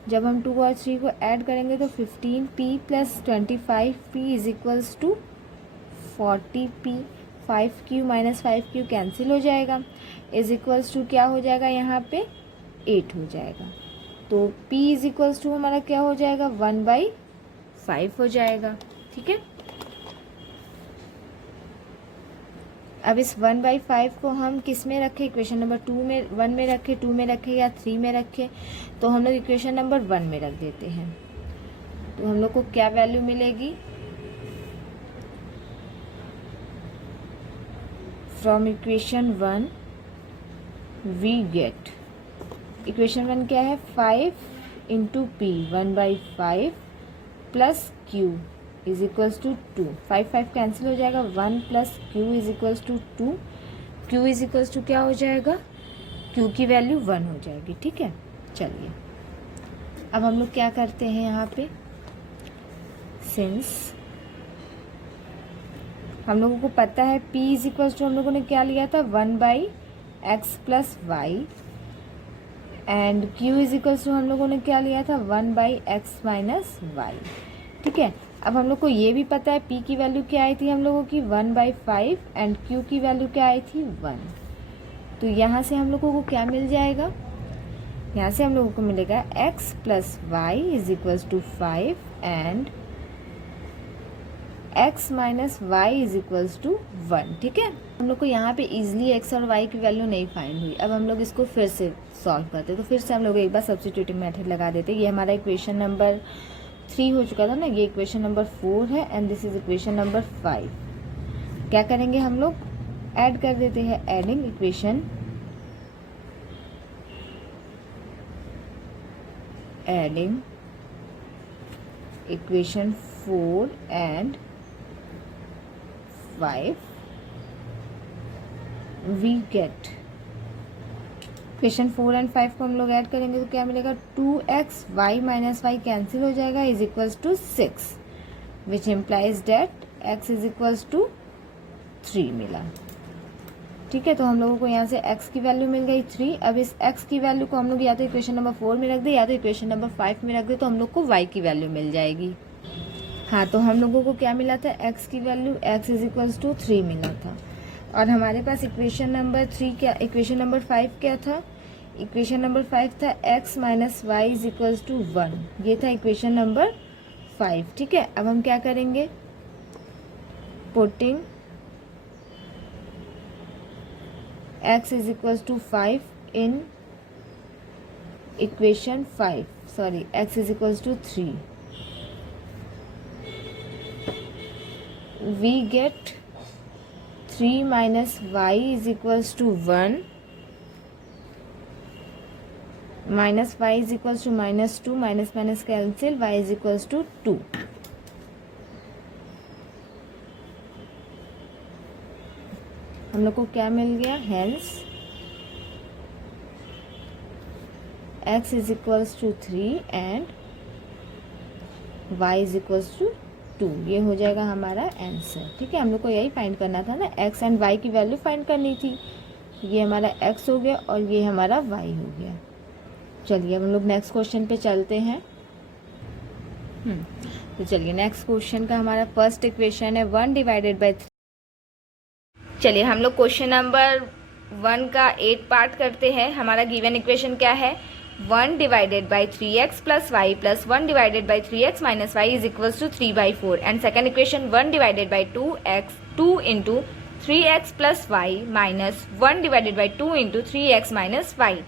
जब हम 2 और 3 को ऐड करेंगे तो 15p plus 25p is equals to 40p, 5q minus 5q cancel हो जाएगा, इज इक्वल्स टू क्या हो जाएगा यहाँ पे 8 हो जाएगा। तो p इज इक्वल्स टू हमारा क्या हो जाएगा 1/5 हो जाएगा। ठीक है, अब इस 1/5 को हम किस में रखें, इक्वेशन नंबर 1 में रखें, 2 में रखें या 3 में रखें, तो हम लोग इक्वेशन नंबर 1 में रख देते हैं। तो हम लोग को क्या वैल्यू मिलेगी, from equation 1 we get, equation 1 क्या है 5 into p 1/5 plus q is equals to 2, 5 cancel हो जाएगा, 1 plus q is equals to 2, q is equals to क्या हो जाएगा, q की वैल्यू 1 हो जाएगी। ठीक है, चलिए अब हम लोग क्या करते हैं यहाँ पे, सिंस हम लोगों को पता है p इज इक्वल्स टू हम लोगों ने क्या लिया था 1/x plus y, and q is equals to हम लोगों ने क्या लिया था 1/x माइनस वाई। ठीक है, अब हम लोग को ये भी पता है p की वैल्यू क्या आई थी हम लोगों की 1/5 एंड q की वैल्यू क्या आई थी 1। तो यहाँ से हम लोगों को क्या मिल जाएगा, यहाँ से हम लोगों को मिलेगा x plus y is equals to 5 and x minus y is equals to 1। ठीक है, हम लोग को यहाँ पे इजीली x और y की वैल्यू नहीं फाइंड हुई। अब हम लोग इसको फिर से सॉल्व करते हैं, तो फिर से हम लोग एक बार सब्स्टिट्यूटिंग मेथड लगा देते हैं। ये हमारा इक्वेशन नंबर 3 हो चुका था ना, ये इक्वेशन नंबर 4 है and this is equation number 5। क्या करेंगे हम लोग, ऐड कर देते हैं, adding equation 4 and 5 we get, equation 4 and 5 को हम लोग ऐड करेंगे तो क्या मिलेगा 2x y minus Y cancel हो जाएगा is equals to 6, which implies that x is equals to 3 मिला। ठीक है, तो हम लोगों को यहाँ से x की वैल्यू मिल गई 3। अब इस x की वैल्यू को हम लोग या तो इक्वेशन नंबर 4 में रख दे या तो इक्वेशन नंबर 5 में रख दे, तो हम लोग को y की वैल्यू मिल जाएगी। हाँ, तो हम लोगों को क्या मिला था, x की value x is equals to 3 मिला था, और हमारे पास इक्वेशन नंबर 5 क्या था, इक्वेशन नंबर 5 था x minus y is equals to 1, ये था इक्वेशन नंबर 5। ठीक है, अब हम क्या करेंगे, putting x is equals to 5 in equation 5 sorry x is equals to 3 we get 3 minus y is equals to 1 minus y is equals to minus 2 minus minus cancel y is equals to 2. हम लोग को क्या मिल गया hence x is equals to 3 and y is equals to 2. ये हो जाएगा हमारा answer. ठीक है, हम लोग को यही फाइंड करना था ना, x एंड y की वैल्यू फाइंड करनी थी. ये हमारा x हो गया और ये हमारा y हो गया. चलिए अब हम लोग नेक्स्ट क्वेश्चन पे चलते हैं. तो चलिए नेक्स्ट क्वेश्चन का हमारा फर्स्ट इक्वेशन है 1 डिवाइडेड बाई 3. चलिए हम लोग क्वेश्चन नंबर 1 का 8 पार्ट करते हैं. हमारा गिवन इक्वेशन क्या है, 1 divided by 3x plus y plus 1 divided by 3x minus y is equals to 3/4. And second equation 1 divided by 2 into 3x plus y minus 1 divided by 2 into 3x minus y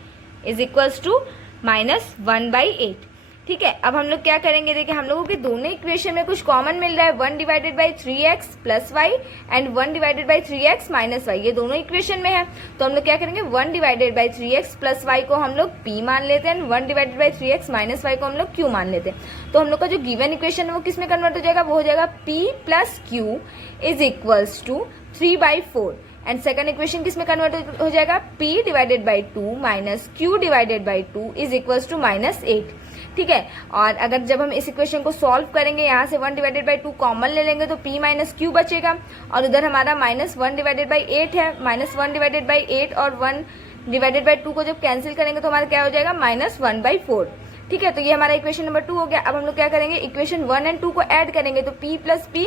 is equals to minus 1/8. ठीक है, अब हम लोग क्या करेंगे, देखिए हम लोगों के दोनों इक्वेशन में कुछ कॉमन मिल रहा है, 1 divided by 3x plus y and 1 divided by 3x minus y. ये दोनों इक्वेशन में है. तो हम लोग क्या करेंगे, 1 divided by 3x plus Y को हम लोग p मान लेते हैं, 1 divided by 3x minus Y को हम लोग q मान लेते हैं. तो हम लोग का जो गिवन इक्वेशन है वो किस में कन्वर्ट हो जाएगा, वो हो जाएगा p plus q is equals to 3/4. And second equation किस में कन्वर्ट हो जाएगा, p divided by 2 minus q divided by 2 is equals to minus 8. ठीक है, और अगर जब हम इस इक्वेशन को सॉल्व करेंगे, यहाँ से 1 डिवाइडेड बाई 2 कॉमन ले लेंगे तो p माइनस क्यू बचेगा और उधर हमारा माइनस 1 डिवाइडेड बाई 8 है. माइनस 1 डिवाइडेड बाई 8 और 1 डिवाइडेड बाई 2 को जब कैंसिल करेंगे तो हमारा क्या हो जाएगा, माइनस 1/4. ठीक है, तो ये हमारा इक्वेशन नंबर 2 हो गया. अब हम लोग क्या करेंगे, इक्वेशन 1 एंड 2 को ऐड करेंगे तो p plus p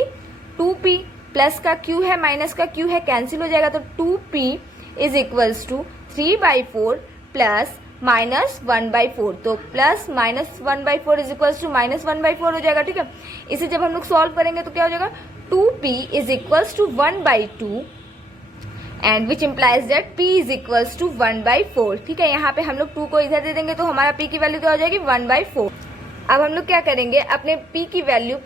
2p plus का q है माइनस का q है कैंसिल हो जाएगा. तो 2p is equals to 3/4 plus minus 1/4. तो plus minus 1/4 is equals to minus 1/4 हो जाएगा. ठीक है, इसे जब हम लोग सॉल्व करेंगे तो क्या हो जाएगा, 2p is equals to 1/2 and which implies that p is equals to 1/4. ठीक है, यहाँ पे हम लोग 2 को इधर दे देंगे तो हमारा p की वैल्यू क्या हो जाएगी, 1/4. अब हम लोग क्या करेंगे, अपने p की वैल्यू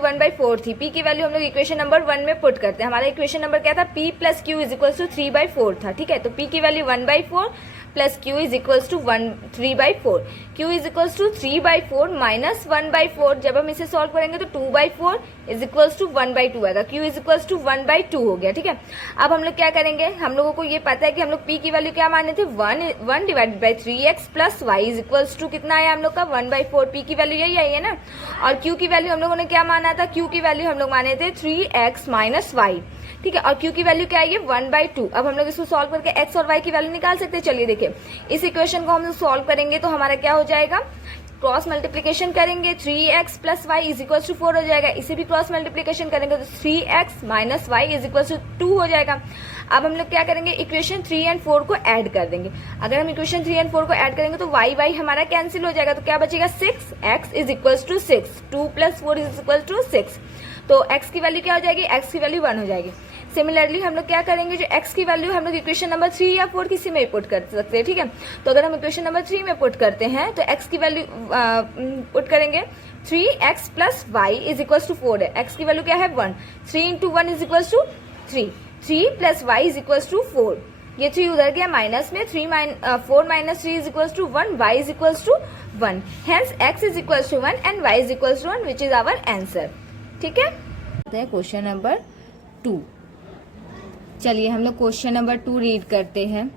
1/4 थी, p की वैल्यू हम लोग इक्वेशन नंबर 1 में पुट करते हैं. हमारा इक्वेशन नंबर क्या था, p plus q is equals to 3/4 था. ठीक है, तो p की value 1/4 plus q is equals to 3/4. q is equals to 3/4 minus 1/4. जब हम इसे सॉल्व करेंगे तो 2/4 इज इक्वल्स टू 1/2 आएगा. q इज इक्वल्स टू 1/2 हो गया. ठीक है, अब हम लोग क्या करेंगे, हम लोगों को ये पता है कि हम लोग p की वैल्यू क्या माने थे, 1 divided by 3x plus y is equals to कितना आया हम लोग का, 1/4. p की वैल्यू यही आई है ना. और q की वैल्यू हम लोगों ने क्या माना था, q की वैल्यू हम लोग माने थे 3x माइनस वाई. ठीक है, और q की वैल्यू क्या आई है, 1/2. अब हम लोग इसको सॉल्व करके x और y की वैल्यू निकाल सकते हैं. चलिए देखिए, इस इक्वेशन को हम लोग सॉल्व करेंगे तो हमारा क्या हो जाएगा, क्रॉस मल्टीप्लीकेशन करेंगे 3x plus y is equals to 4 हो जाएगा. इसे भी क्रॉस मल्टीप्लीकेशन करेंगे तो 3x minus y is equals to 2 हो जाएगा. अब हम लोग क्या करेंगे, इक्वेशन 3 एंड 4 को ऐड कर देंगे. अगर हम इक्वेशन 3 एंड 4 को ऐड करेंगे तो y हमारा कैंसिल हो जाएगा. तो क्या बचेगा, 6x is equals to 6. 2 plus 4 is equals to 6. तो x की वैल्यू क्या हो जाएगी, x की वैल्यू 1 हो जाएगी. सिमिलरली हम लोग क्या करेंगे, जो x की वैल्यू हम लोग इक्वेशन नंबर 3 या 4 किसी में पुट कर सकते हैं. ठीक है, तो अगर हम इक्वेशन नंबर 3 में पुट करते हैं तो x की वैल्यू पुट करेंगे 3x plus y is equals to 4 है. x की वैल्यू क्या है, 1. 3 into 1 is equals to 3. 3 plus y is equals to 4. ये 3 उधर गया माइनस में, 4 minus 3 is equals to 1, y is equals to 1. Hence x is equals to 1 and y is equals to 1 which is our answer. ठीक है, question number 2. चलिए हम लोग question number 2 read करते हैं.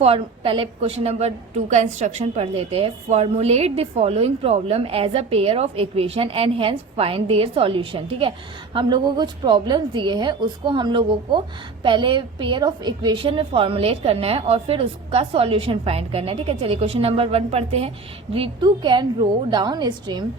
पहले क्वेश्चन नंबर 2 का इंस्ट्रक्शन पढ़ लेते हैं. Formulate the following problem as a pair of equation and hence find their solution. ठीक है, हम लोगों को कुछ प्रॉब्लम्स दिए हैं, उसको हम लोगों को पहले पेयर ऑफ इक्वेशन में फॉर्मुलेट करना है और फिर उसका सॉल्यूशन फाइंड करना है. ठीक है, चलिए क्वेश्चन नंबर 1 पढ़ते हैं. Ritu can row down stream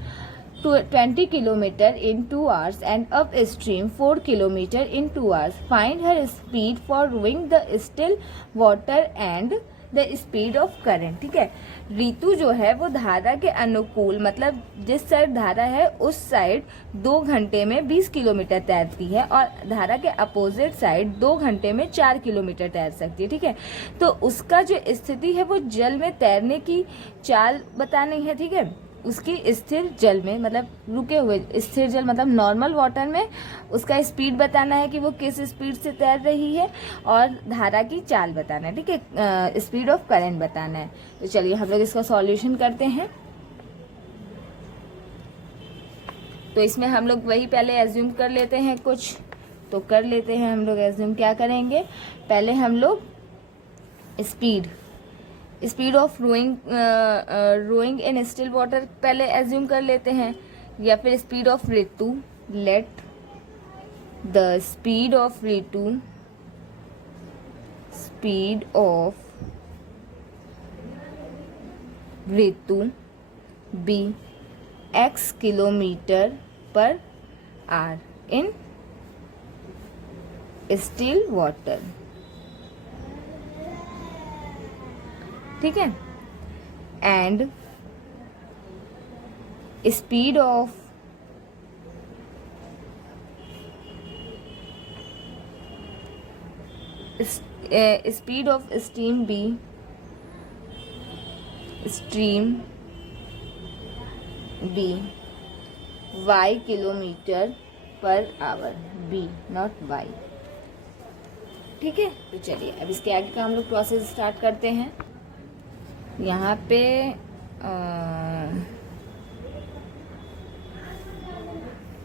20 kilometer in 2 hours and upstream 4 kilometer in 2 hours. Find her speed for rowing the still water and the speed of current. ठीक है, ऋतु जो है वो धारा के अनुकूल, मतलब जिस साइड धारा है उस साइड 2 घंटे में 20 किलोमीटर तैरती है और धारा के अपोजिट साइड 2 घंटे में 4 किलोमीटर तैर सकती है। ठीक है, तो उसका जो स्थिति है वो जल में तैरने की चाल बतानी है। ठीक है, उसकी स्थिर जल में, मतलब रुके हुए, स्थिर जल मतलब नॉर्मल वाटर में उसका स्पीड बताना है कि वो किस स्पीड से तैर रही है, और धारा की चाल बताना है। ठीक है, स्पीड ऑफ करंट बताना है। तो चलिए हम लोग इसका सॉल्यूशन करते हैं। तो इसमें हम लोग वही पहले एज्यूम कर लेते हैं कुछ, तो कर लेते हैं हम लोग एज्यूम। क्या करेंगे, पहले हम लोग speed of rowing in still water पहले एज्यूम कर लेते हैं, या फिर speed of Ritu. Let the speed of Ritu be x kilometre per hour in still water. ठीक है, and speed of stream be y kilometre per hour, be not y। ठीक है, तो चलिए अब इसके आगे का हम लोग प्रोसेस स्टार्ट करते हैं। यहाँ पे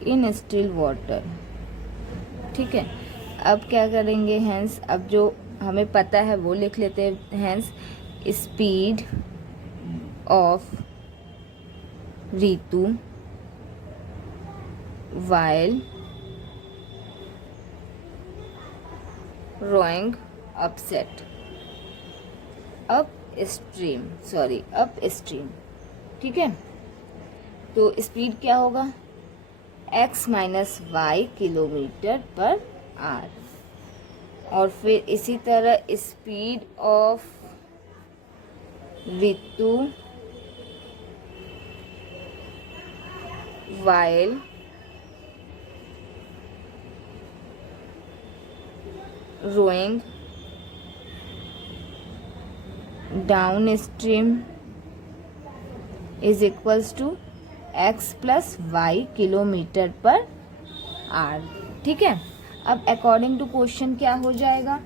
इन स्टिल वाटर। ठीक है, अब क्या करेंगे, हेंस अब जो हमें पता है वो लिख लेते हैं। Hence speed of Ritu while rowing upstream. ठीक है, तो स्पीड क्या होगा, x minus Y kilometre per hour, और फिर इसी तरह speed of Ritu while rowing down stream is equals to x plus Y kilometre per hour. ठीक है, अब अकॉर्डिंग टू क्वेश्चन क्या हो जाएगा,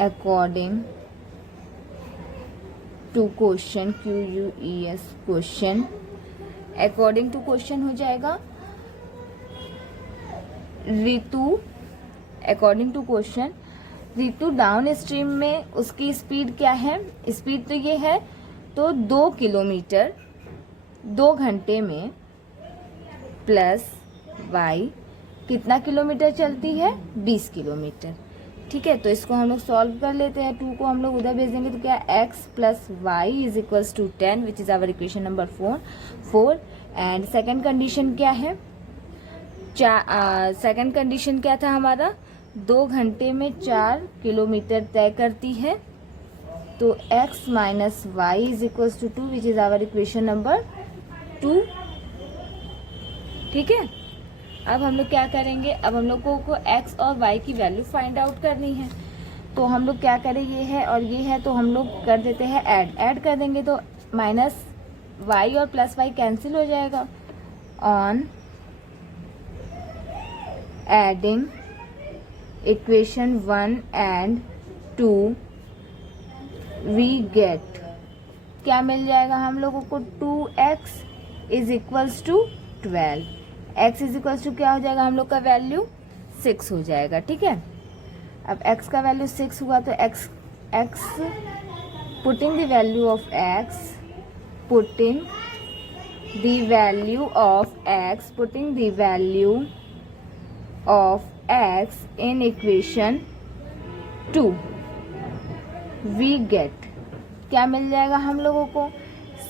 according to question, QUES question, according to question हो जाएगा Ritu, according to question Ritu downstream में उसकी स्पीड क्या है, स्पीड तो ये है, तो 2 किलोमीटर 2 घंटे में प्लस y कितना किलोमीटर चलती है, 20 किलोमीटर। ठीक है, तो इसको हम लोग सॉल्व कर लेते हैं। 2 को हम लोग उधर भेज देंगे तो क्या x plus y is equals to 10, which is our equation number 4। And second condition क्या है, सेकेंड कंडीशन क्या था हमारा, 2 घंटे में 4 किलोमीटर तय करती है, तो x minus y is equals to 2, which is our equation number 2। ठीक है, अब हम लोग क्या करेंगे, अब हम लोगों को x और y की वैल्यू फाइंड आउट करनी है। तो हम लोग क्या करें, ये है और ये है, तो हम लोग कर देते हैं ऐड कर देंगे, तो माइनस y और प्लस y कैंसिल हो जाएगा। On adding equation 1 and 2 we get, क्या मिल जाएगा हम लोगों को, 2x is equals to 12, x is equals to क्या हो जाएगा हम लोग का वैल्यू 6 हो जाएगा। ठीक है, अब x का वैल्यू 6 हुआ तो x putting the value of x, putting the value of x in equation 2 we get, क्या मिल जाएगा हम लोगों को,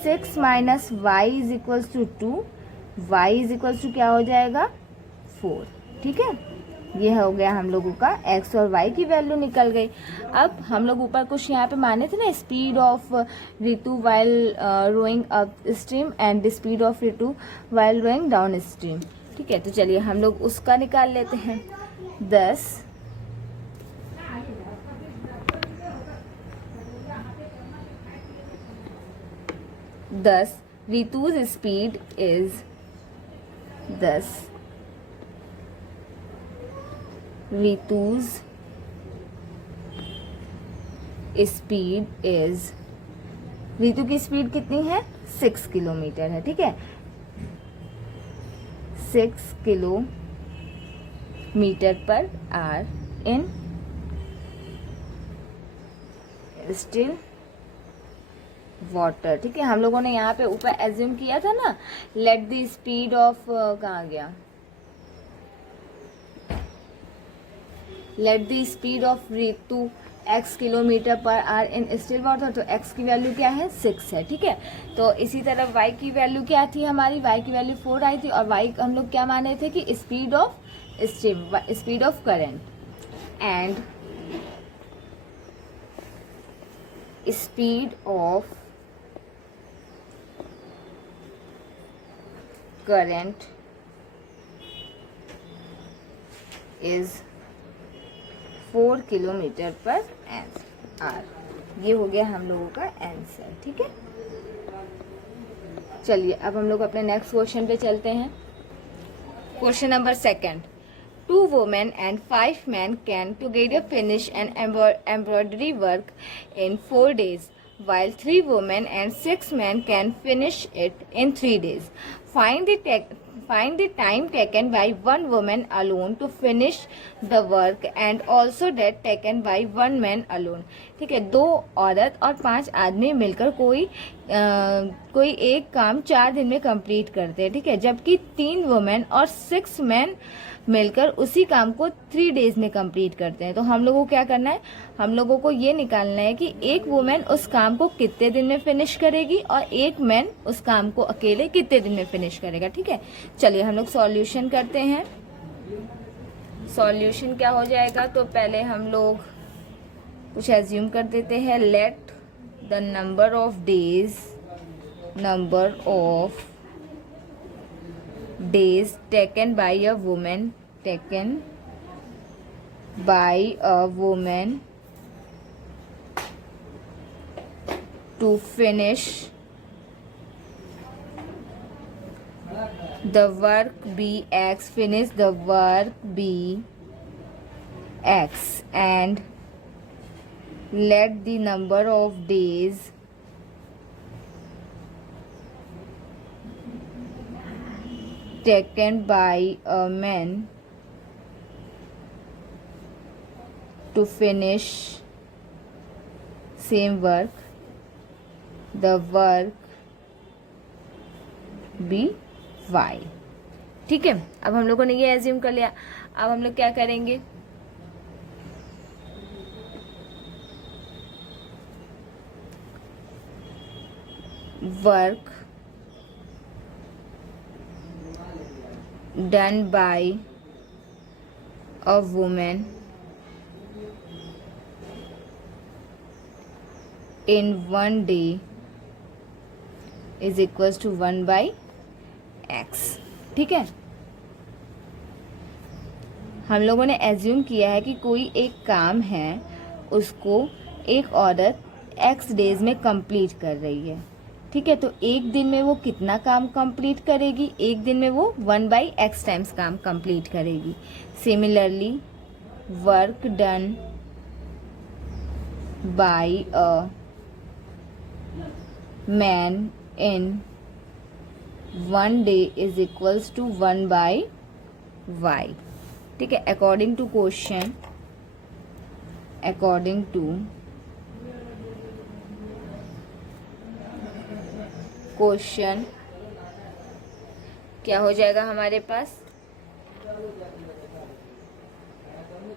6 minus y is equals to 2, y is equals to क्या हो जाएगा 4। ठीक है, ये हो गया हम लोगों का x और y की वैल्यू निकल गई। अब हम लोग ऊपर कुछ यहाँ पे माने थे ना, speed of Ritu while rowing up stream and speed of Ritu while rowing down stream. ठीक है, तो चलिए हम लोग उसका निकाल लेते हैं। 10 Ritu's speed is 10 Ritu's speed is, Ritu की स्पीड कितनी है 6 किलोमीटर है। ठीक है, 6 kilometre per hour in still water. ठीक है, हम लोगों ने यहाँ पे ऊपर एज्यूम किया था ना, लेट द स्पीड ऑफ, कहाँ गया, late the speed of Ritu x kilometre per hour in still water. तो x की वैल्यू क्या है 6 है। ठीक है, तो इसी तरह y की वैल्यू क्या थी हमारी, y की वैल्यू 4 आई थी, और y हम लोग क्या माने थे कि speed of stream, speed of current, and speed of current is 4 kilometre per our. ये हो गया हम लोगों का आंसर। ठीक है, चलिए अब हम लोग अपने नेक्स्ट क्वेश्चन पे चलते हैं। Question number 2। 2 women and 5 men can together finish an embroidery work in 4 days, while 3 women and 6 men can finish it in 3 days. Find the time taken by one woman alone to finish the work and also that taken by one man alone. ठीक है, 2 औरत और 5 आदमी मिलकर कोई एक काम 4 दिन में कंप्लीट करते हैं। ठीक है, जबकि 3 वुमेन और 6 मैन मिलकर उसी काम को 3 डेज में कंप्लीट करते हैं। तो हम लोगों को क्या करना है, हम लोगों को ये निकालना है कि एक वुमेन उस काम को कितने दिन में फिनिश करेगी और एक मैन उस काम को अकेले कितने दिन में फिनिश करेगा। ठीक है, चलिए हम लोग सॉल्यूशन करते हैं। सॉल्यूशन क्या हो जाएगा, तो पहले हम लोग कुछ एज्यूम कर देते हैं। Let the number of days taken by a women to finish the work be x, finish the work be x, and let the number of days taken by a man to finish same work, the work be y। ठीक है, अब हम लोगों ने ये assume कर लिया। अब हम लोग क्या करेंगे, work done by a women in 1 day is equals to 1 by x। ठीक है, हम लोगों ने एज्यूम किया है कि कोई एक काम है उसको एक औरत x डेज में कंप्लीट कर रही है। ठीक है, तो एक दिन में वो कितना काम कंप्लीट करेगी, एक दिन में वो 1 by x टाइम्स काम कंप्लीट करेगी। Similarly work done by a man in 1 day is equals to 1 by y। ठीक है, according to question क्या हो जाएगा हमारे पास,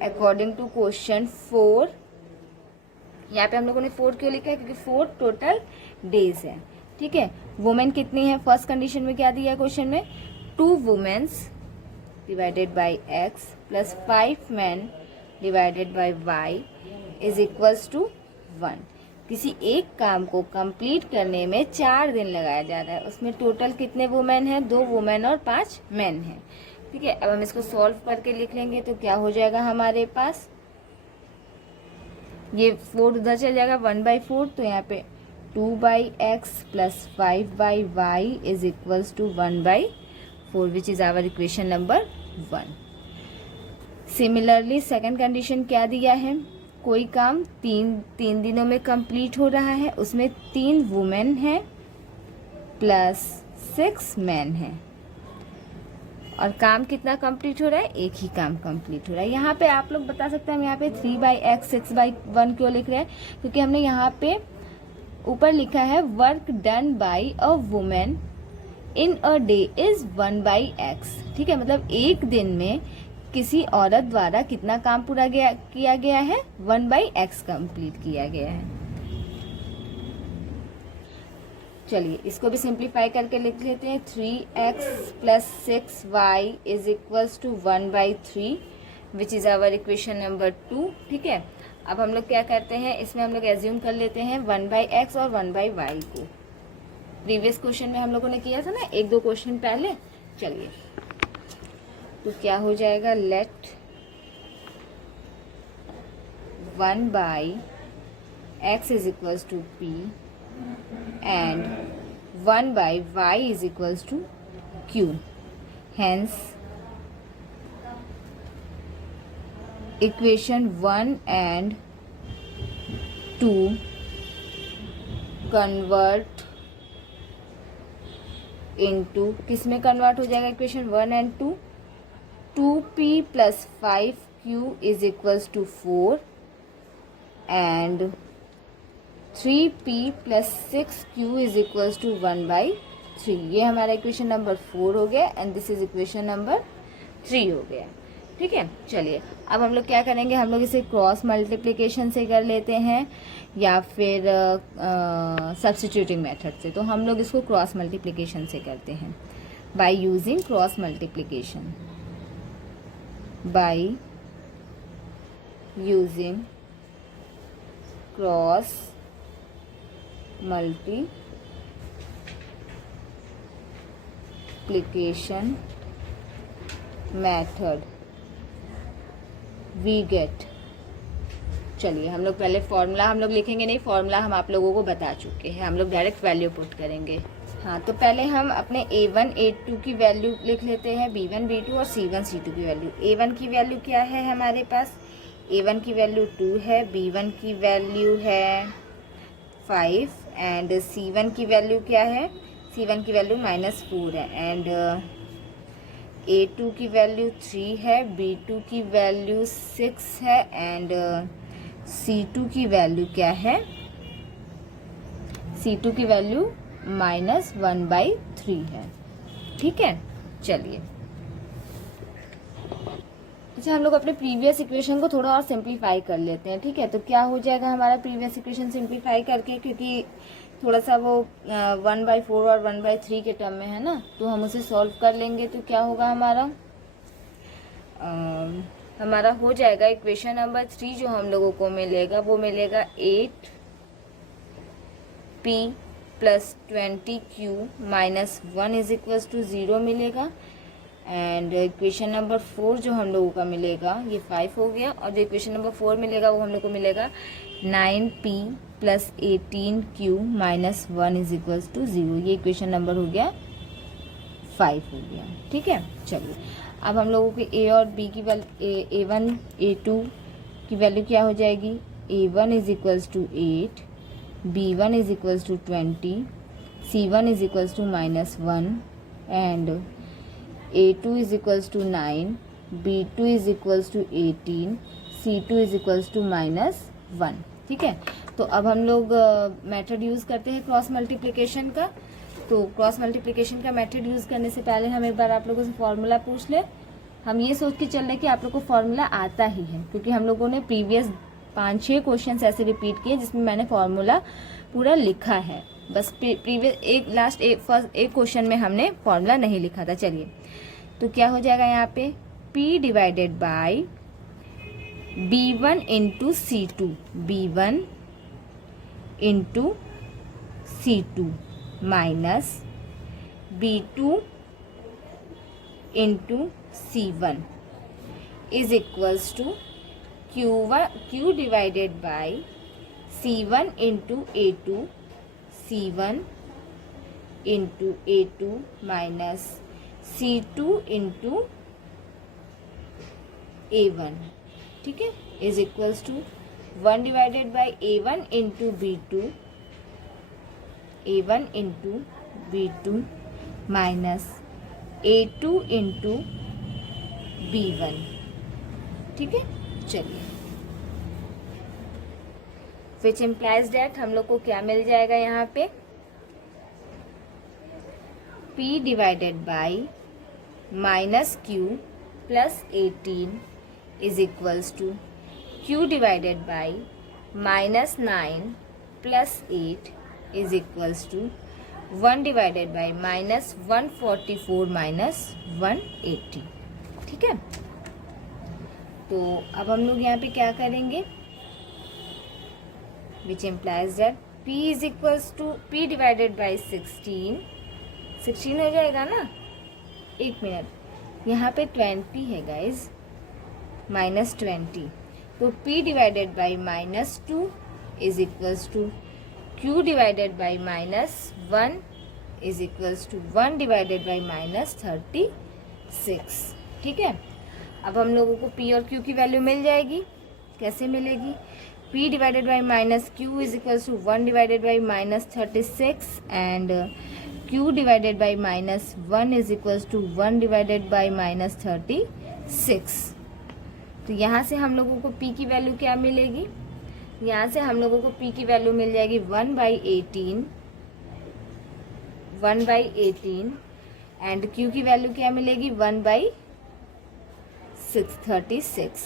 अकॉर्डिंग टू क्वेश्चन 4। यहाँ पे हम लोगों ने 4 क्यों लिखा है, क्योंकि 4 टोटल डेज है। ठीक है, वुमेन कितनी है, फर्स्ट कंडीशन में क्या दिया है क्वेश्चन में, 2 womens divided by x plus 5 men divided by y is equals to 1। किसी एक काम को कंप्लीट करने में 4 दिन लगाया जा रहा है, उसमें टोटल कितने वुमेन हैं? 2 वुमेन और 5 मेन हैं। ठीक है, अब हम इसको सॉल्व करके लिख लेंगे तो क्या हो जाएगा हमारे पास, ये 4 उधर चल जाएगा 1/4, तो यहाँ पे 2/x plus 5/y is equals to 1/4 which is our equation number 1। Similarly second condition क्या दिया है, कोई काम तीन दिनों में कंप्लीट हो रहा है, उसमें 3 वुमेन हैं प्लस 6 मैन हैं, और काम कितना कंप्लीट हो रहा है? एक ही काम कंप्लीट हो रहा है। यहाँ पे आप लोग बता सकते हैं हम यहाँ पे 3/x 6/1 क्यों लिख रहे हैं, क्योंकि हमने यहाँ पे ऊपर लिखा है work done by a women in a day is 1/x। ठीक है, मतलब एक दिन में किसी औरत द्वारा कितना काम पूरा किया गया है? 1/x कंप्लीट किया गया है। चलिए इसको भी सिंप्लीफाई करके लिख लेते हैं। 3x plus 6y is equals to 1/3 which is our equation number 2। ठीक है, अब हम लोग क्या करते हैं, इसमें हम लोग एज्यूम कर लेते हैं 1/x और 1/y को। प्रीवियस क्वेश्चन में हम लोगों ने किया था ना, 1-2 क्वेश्चन पहले। चलिए तो क्या हो जाएगा, let 1/x is equals to p and 1/y is equals to q. Hence, equation 1 and 2 convert into, किस में कन्वर्ट हो जाएगा equation 1 and 2? 2p plus 5q is equals to 4 and 3p plus 6q is equals to 1/3। ये हमारा equation number 4 हो गया and this is equation number 3 हो गया। ठीक है, चलिए अब हम लोग क्या करेंगे, हम लोग इसे क्रॉस मल्टीप्लिकेशन से कर लेते हैं या फिर सब्स्टिट्यूटिंग मेथड से। तो हम लोग इसको क्रॉस मल्टीप्लिकेशन से करते हैं bye using cross multiplication. Bye using cross multiplication method we get। चलिए हम लोग पहले फॉर्मूला हम लोग लिखेंगे नहीं, फॉर्मूला हम आप लोगों को बता चुके हैं, हम लोग डायरेक्ट वैल्यू पुट करेंगे। हाँ, तो पहले हम अपने a1 a2 की वैल्यू लिख लेते हैं, b1 b2 और c1 c2 की वैल्यू। a1 की वैल्यू क्या है हमारे पास, a1 की वैल्यू 2 है, b1 की वैल्यू है 5 एंड c1 की वैल्यू क्या है, c1 की वैल्यू -4 है एंड a2 की वैल्यू 3 है, b2 की वैल्यू 6 है एंड c2 की वैल्यू क्या है, c2 की वैल्यू -1/3 है। ठीक है, चलिए अच्छा हम लोग अपने प्रीवियस इक्वेशन को थोड़ा और सिंप्लीफाई कर लेते हैं। ठीक है, तो क्या हो जाएगा हमारा प्रीवियस इक्वेशन सिंप्लीफाई करके, क्योंकि थोड़ा सा वो 1/4 और 1/3 के टर्म में है ना, तो हम उसे सॉल्व कर लेंगे। तो क्या होगा हमारा हो जाएगा इक्वेशन नंबर 3 जो हम लोगों को मिलेगा, वो मिलेगा 8p plus 20q minus 1 is equals to 0 मिलेगा एंड इक्वेशन नंबर 4 जो हम लोगों का मिलेगा ये 5 हो गया, और जो इक्वेशन नंबर 4 मिलेगा वो हम लोग को मिलेगा 9p plus 18q minus 1 is equals to 0। ये इक्वेशन नंबर हो गया 5 हो गया। ठीक है, चलिए अब हम लोगों के a और b की वैल्यू a1 a2 की वैल्यू क्या हो जाएगी, a1 is equals to 8, b1 is equals to 20, c1 is equals to -1 and a2 is equals to 9, b2 is equals to 18, c2 is equals to -1। ठीक है, तो अब हम लोग मेथड यूज़ करते हैं क्रॉस मल्टीप्लिकेशन का। तो क्रॉस मल्टीप्लिकेशन का मेथड यूज़ करने से पहले हम एक बार आप लोगों से फॉर्मूला पूछ ले। हम ये सोच के चल रहे कि आप लोग को फॉर्मूला आता ही है, क्योंकि हम लोगों ने प्रीवियस 5-6 क्वेश्चन ऐसे रिपीट किए जिसमें मैंने फॉर्मूला पूरा लिखा है, बस प्रीवियस एक क्वेश्चन में हमने फॉर्मूला नहीं लिखा था। चलिए तो क्या हो जाएगा यहाँ पे P divided by B1 into C2, B1 into C2 minus B2 into C1 is equals to Q divided by C1 into A2, C1 into A2 minus C2 into A1, ठीक है, is equals to 1 divided by A1 into B2, A1 into B2 minus A2 into B1, ठीक है। चलिए, which implies that हम लोग को क्या मिल जाएगा यहाँ पे P divided by minus Q plus 18 is equals to Q divided by minus 9 plus 8 is equals to 1 divided by minus 144 minus 180, ठीक है। तो अब हम लोग यहाँ पे क्या करेंगे, which implies that P is equals to P divided by 16 हो जाएगा ना, एक मिनट, यहाँ पे 20 है गाइज, माइनस 20, तो P divided by minus 2 is equals to Q divided by minus 1 is equals to 1 divided by minus 36, ठीक है। अब हम लोगों को P और Q की वैल्यू मिल जाएगी, कैसे मिलेगी, P divided by minus Q is equals to 1 divided by minus 36 and Q divided by minus 1 is equals to 1 divided by minus 36। तो यहाँ से हम लोगों को P की वैल्यू क्या मिलेगी, यहाँ से हम लोगों को P की वैल्यू मिल जाएगी 1/18 एंड Q की वैल्यू क्या मिलेगी 1/636,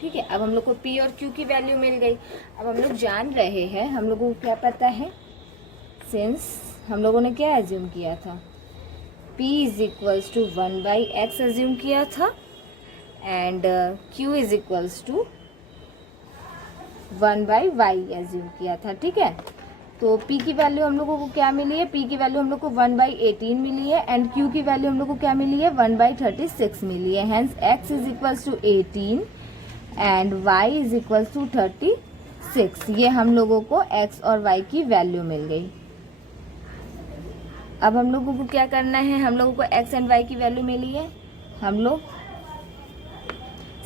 ठीक है। अब हम लोग को P और Q की वैल्यू मिल गई। अब हम लोग जान रहे हैं, हम लोगों को क्या पता है, सिंस हम लोगों ने क्या एज्यूम किया था, P is equals to 1/x assume किया था and Q is equals to 1/y assume किया था, ठीक है। तो P की वैल्यू हम लोगों को क्या मिली है, P की वैल्यू हम लोग को 1/18 मिली है एंड Q की वैल्यू हम लोग को क्या मिली है 1/36 मिली है। Hence x is equals to 18 and y is equals to 36। ये हम लोगों को x और y की वैल्यू मिल गई। अब हम लोगों को क्या करना है, हम लोगों को x एंड y की वैल्यू मिली है, हम लोग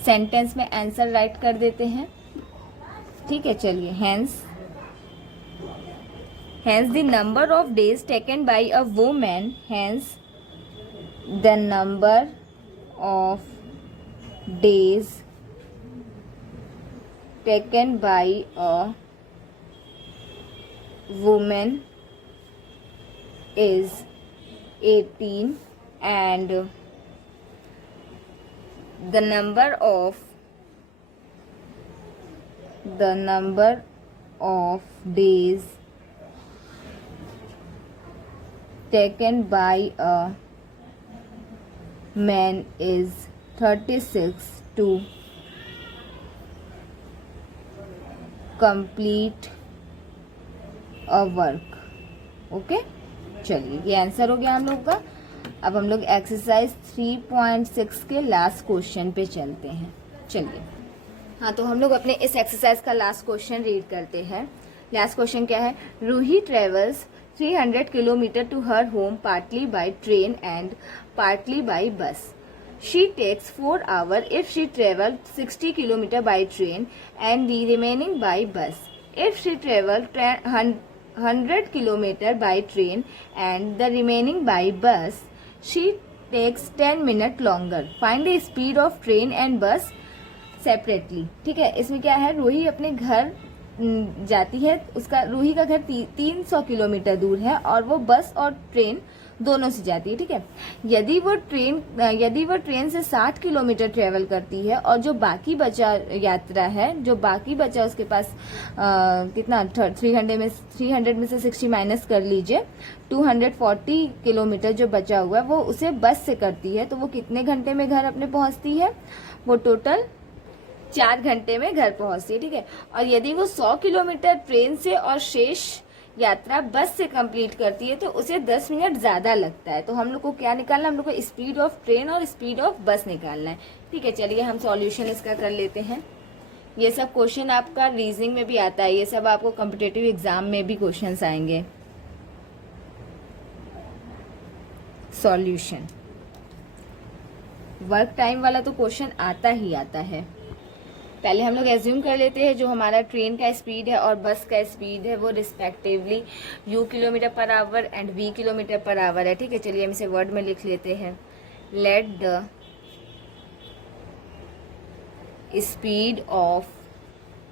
सेंटेंस में आंसर राइट कर देते हैं, ठीक है। चलिए, hence the number of days taken by a woman, hence the number of days taken by a woman is 18 and the number of days taken by a man is 36 to complete a work, okay. चलिए, ये answer हो गया हम लोग का। अब हम लोग एक्सरसाइज 3.6 के लास्ट क्वेश्चन पे चलते हैं। चलिए, हाँ, तो हम लोग अपने इस एक्सरसाइज का लास्ट क्वेश्चन रीड करते हैं। लास्ट क्वेश्चन क्या है, Ruhi travels 300 kilometre to her home partly by train and partly by bus. She takes 4 hours if she travelled 60 kilometers by train and the remaining by bus. If she travelled 100 kilometers by train and the remaining by bus, she takes 10 minutes longer. Find the speed of train and bus separately. ठीक है, इसमें क्या है, रूही अपने घर जाती है, उसका रूही का घर 300 किलोमीटर दूर है और वो बस और ट्रेन दोनों से जाती है, ठीक है। यदि वो ट्रेन से 60 किलोमीटर ट्रेवल करती है और जो बाकी बचा यात्रा है, जो बाकी बचा उसके पास कितना 300 में से 60 माइनस कर लीजिए, 240 किलोमीटर जो बचा हुआ है वो उसे बस से करती है, तो वो कितने घंटे में घर अपने पहुंचती है? वो टोटल 4 घंटे में घर पहुंचती है, ठीक है। और यदि वो 100 किलोमीटर ट्रेन से और शेष यात्रा बस से कंप्लीट करती है तो उसे 10 मिनट ज्यादा लगता है। तो हम लोग को क्या निकालना है? हम लोग को स्पीड ऑफ ट्रेन और स्पीड ऑफ बस निकालना है, ठीक है। चलिए हम सॉल्यूशन इसका कर लेते हैं। ये सब क्वेश्चन आपका रीजनिंग में भी आता है, ये सब आपको कॉम्पिटिटिव एग्जाम में भी क्वेश्चंस आएंगे। सॉल्यूशन, वर्क टाइम वाला तो क्वेश्चन आता ही आता है। पहले हम लोग एज्यूम कर लेते हैं जो हमारा ट्रेन का स्पीड है और बस का स्पीड है वो respectively u kilometre per hour and v kilometre per our है, ठीक है। चलिए हम इसे वर्ड में लिख लेते हैं। Let the speed of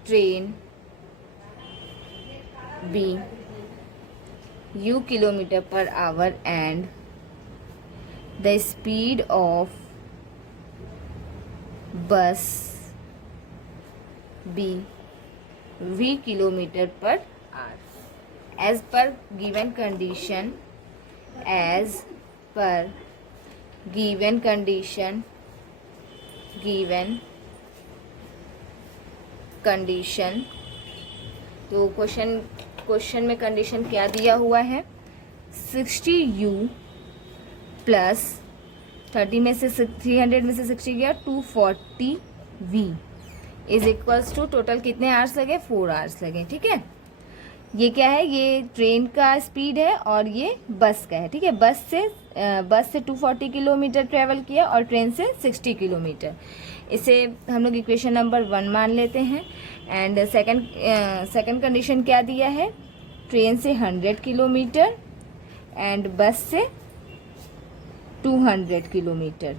train be u kilometre per hour and the speed of bus be v kilometre per hour as per given condition, as per given condition तो क्वेश्चन में कंडीशन क्या दिया हुआ है? 60u प्लस 30 में से 300 में से 60 गया 240v is equals to total कितने आवर्स लगे? 4 आवर्स लगे, ठीक है। ये क्या है? ये ट्रेन का स्पीड है और ये बस का है, ठीक है। बस से 240 किलोमीटर ट्रेवल किया और ट्रेन से 60 किलोमीटर। इसे हम लोग इक्वेशन नंबर 1 मान लेते हैं। एंड सेकंड कंडीशन क्या दिया है? ट्रेन से 100 किलोमीटर एंड बस से 200 kilometre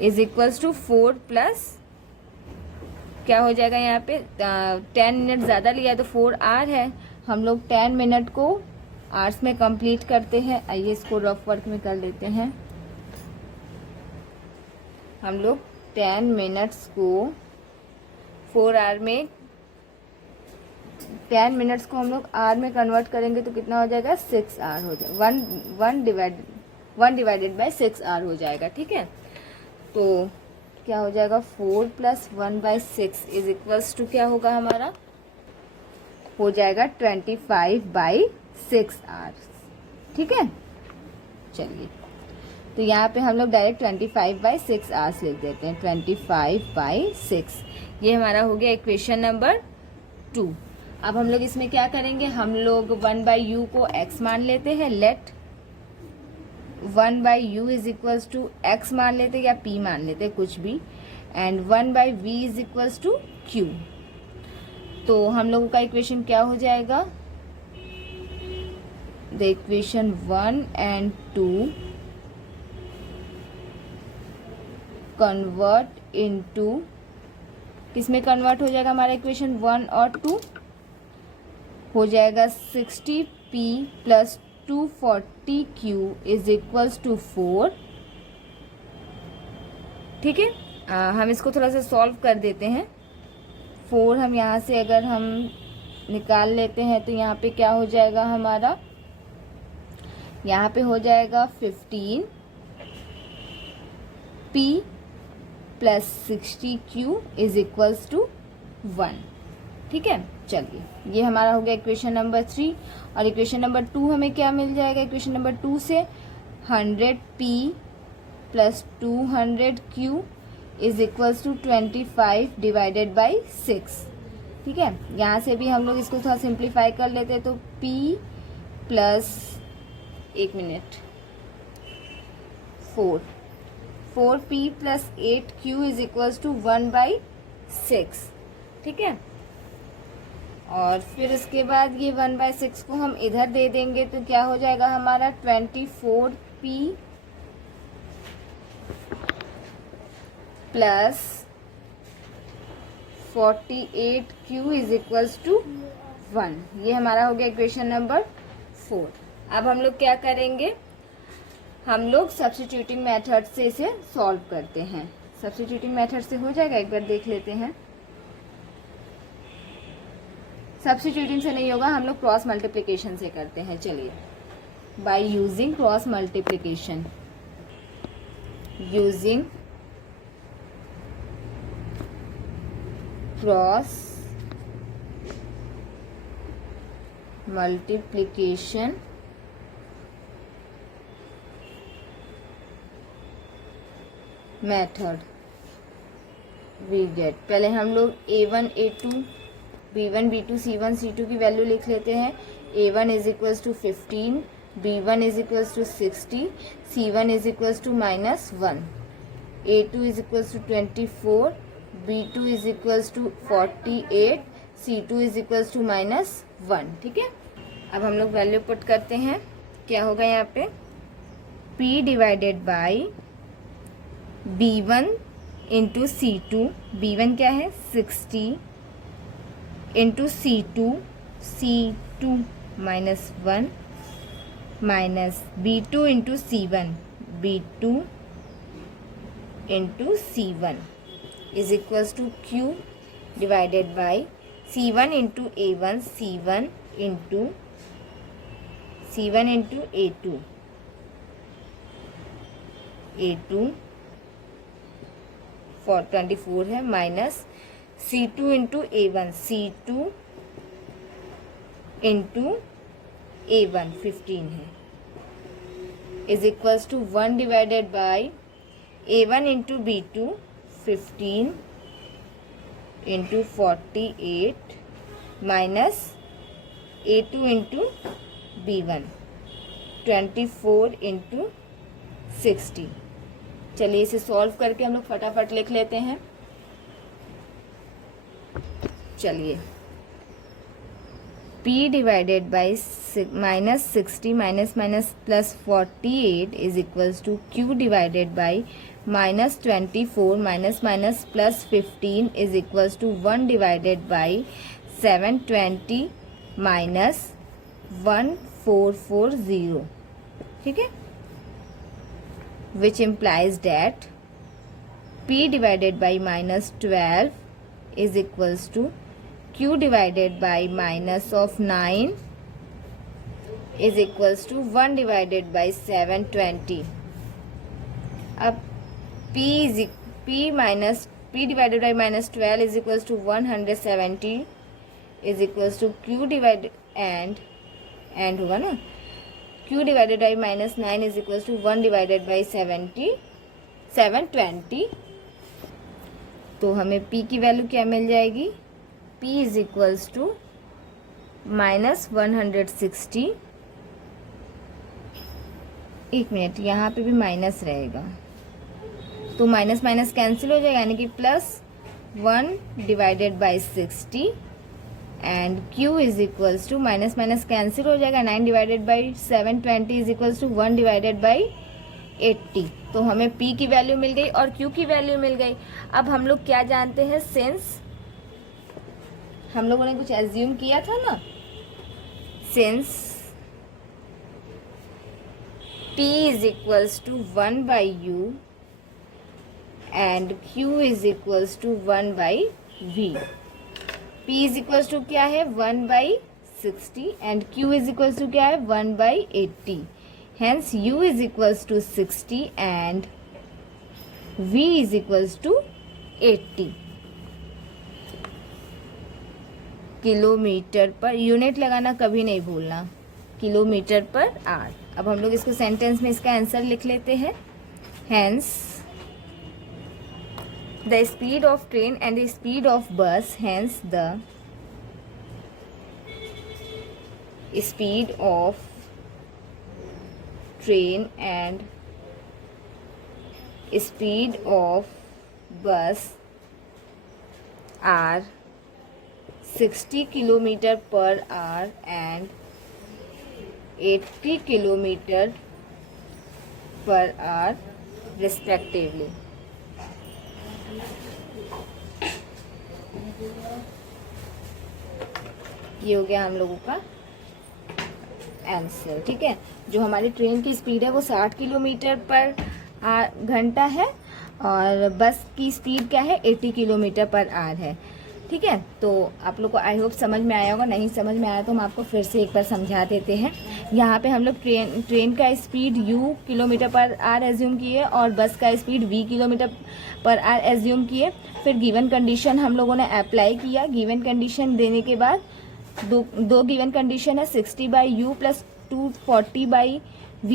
is equals to 4 plus क्या हो जाएगा यहाँ पे 10 मिनट ज़्यादा लिया तो 4 आवर है। हम लोग 10 मिनट को आवर्स में कंप्लीट करते हैं। आइए इसको रफ वर्क में कर लेते हैं। हम लोग 10 मिनट्स को 4 आवर में 10 मिनट्स को हम लोग आवर में कन्वर्ट करेंगे तो कितना हो जाएगा? 6 आवर हो जाएगा। 1 डिवाइडेड बाय 6 आवर हो जाएगा, ठीक है। तो क्या हो जाएगा? 4 प्लस 1/6 इज इक्वल्स टू क्या होगा हमारा? हो जाएगा 25/6 आवर्स, ठीक है। चलिए तो यहाँ पे हम लोग डायरेक्ट 25/6 आवर्स लिख देते हैं। 25/6 ये हमारा हो गया इक्वेशन नंबर 2। अब हम लोग इसमें क्या करेंगे? हम लोग 1/u को x मान लेते हैं। Let 1/u is equals to x मान लेते या p मान लेते, कुछ भी। And 1/v is equals to q। तो हम लोगों का इक्वेशन क्या हो जाएगा? The equation 1 and 2 convert into, किसमें कन्वर्ट हो जाएगा हमारा इक्वेशन 1 और 2? हो जाएगा 60p plus 240q is equals to 4, ठीक है। हम इसको थोड़ा सा सॉल्व कर देते हैं। 4 हम यहाँ से अगर हम निकाल लेते हैं तो यहाँ पे क्या हो जाएगा हमारा? यहाँ पे हो जाएगा 15p plus 60q is equals to 1, ठीक है। चलिए ये हमारा हो गया इक्वेशन नंबर 3। और इक्वेशन नंबर 2 हमें क्या मिल जाएगा? इक्वेशन नंबर 2 से 100p plus 200q is equals to 25 divided by 6, ठीक है। यहाँ से भी हम लोग इसको थोड़ा सिंप्लीफाई कर लेते हैं तो p plus 4p plus 8q is equals to 1/6, ठीक है। और फिर उसके बाद ये 1/6 को हम इधर दे देंगे तो क्या हो जाएगा हमारा? 24p plus 48Q is equals to 1। ये हमारा हो गया इक्वेशन नंबर 4। अब हम लोग क्या करेंगे, हम लोग सब्स्टिट्यूटिंग मेथड से इसे सॉल्व करते हैं। सब्स्टिट्यूटिंग मेथड से हो जाएगा, एक बार देख लेते हैं। सब्स्टिट्यूटिंग से नहीं होगा, हम लोग क्रॉस मल्टीप्लिकेशन से करते हैं। चलिए, by using cross multiplication, using cross multiplication method we get, पहले हम लोग A1 A2 B1 B2 C1 C2 की वैल्यू लिख लेते हैं। A1 is equals to 15, B1 is equals to 60, C1 is equals to -1, A2 is equals to 24, B2 is equals to 48, C2 is equals to -1। ठीक है, अब हम लोग value put करते हैं। क्या होगा यहाँ पे, P divided by B1 into C2, B1 क्या है 60, into C2, C2 -1 minus B2 into C1, B2 into C1 is equals to Q divided by C1 into A1, C1 into A2, A2 for 24 है, minus C2 into A1, C2 into A1 15 है, is equals to 1 divided by A1 into B2 15 into 48 minus A2 into B1 24 into 60। चलिए इसे solve करके हम लोग फटाफट लिख लेते हैं। चलिए, P divided by -60 minus plus 48 is equals to Q divided by -24 minus plus 15 is equals to 1 divided by 720 minus 1440। ठीक है, which implies that P divided by -12 is equals to Q divided by minus of 9 is equals to 1 divided by 720. अब P divided by -12 is equals to 170 is equals to Q divided and होगा ना, Q divided by -9 is equals to 1 divided by 720। तो हमें P की value क्या मिल जाएगी, P is equals to -160। एक मिनट, यहाँ पे भी माइनस रहेगा तो माइनस माइनस कैंसिल हो जाएगा, यानी कि +1 divided by 60 and Q is equals to minus minus cancel हो जाएगा, 9 divided by 720 is equals to 1 divided by 80। तो हमें P की वैल्यू मिल गई और Q की वैल्यू मिल गई। अब हम लोग क्या जानते हैं, सिंस हम लोगों ने कुछ एज्यूम किया था ना, since P is equals to 1 by U and Q is equals to 1 by V। P is equals to क्या है 1 by 60 and Q is equals to क्या है 1 by 80। Hence U is equals to 60 and V is equals to 80 kilometre per. Unit लगाना कभी नहीं भूलना, kilometre per our. अब हम लोग इसको सेंटेंस में इसका आंसर लिख लेते हैं। Hence the speed of train and the speed of bus, hence the speed of train and speed of bus are 60 kilometer per hour and 80 kilometer per hour respectively। ये हो गया हम लोगों का आंसर। ठीक है, जो हमारी ट्रेन की स्पीड है वो 60 किलोमीटर पर घंटा है और बस की स्पीड क्या है 80 किलोमीटर पर आवर है। ठीक है, तो आप लोग को आई होप समझ में आया होगा। नहीं समझ में आया तो हम आपको फिर से एक बार समझा देते हैं। यहाँ पे हम लोग ट्रेन का speed u kilometre per our assume किए और बस का speed v kilometre per our assume किए। फिर गिवन कंडीशन हम लोगों ने अप्लाई किया। गिवन कंडीशन देने के बाद दो गिवन कंडीशन है 60/u plus 240/v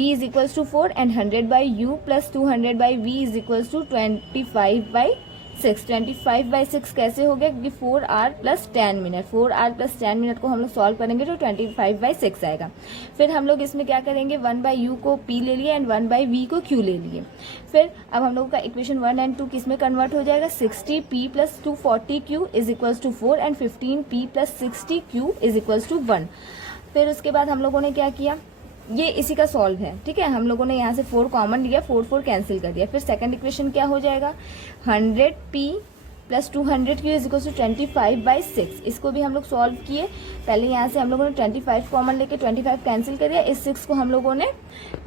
is equals to 4 and 100/u plus 200/v is equals to 25/6। 25/6 कैसे हो गया, क्योंकि 4 hour plus 10 minute, 4 hour plus 10 minute को हम लोग सॉल्व करेंगे तो 25/6 आएगा। फिर हम लोग इसमें क्या करेंगे, 1/u को p ले लिए एंड 1/v को q ले लिए। फिर अब हम लोग का इक्वेशन 1 एंड 2 किस में कन्वर्ट हो जाएगा, 60p plus 240q is equals to 4 and 15p plus 60q is equals to 1। फिर उसके बाद हम लोगों ने क्या किया, ये इसी का सॉल्व है। ठीक है, हम लोगों ने यहाँ से 4 कॉमन लिया, 4 कैंसिल कर दिया। फिर सेकंड इक्वेशन क्या हो जाएगा, 100p plus 200q is equal to 25/6। इसको भी हम लोग सॉल्व किए। पहले यहाँ से हम लोगों ने 25 कॉमन लेके 25 कैंसिल कर दिया, इस 6 को हम लोगों ने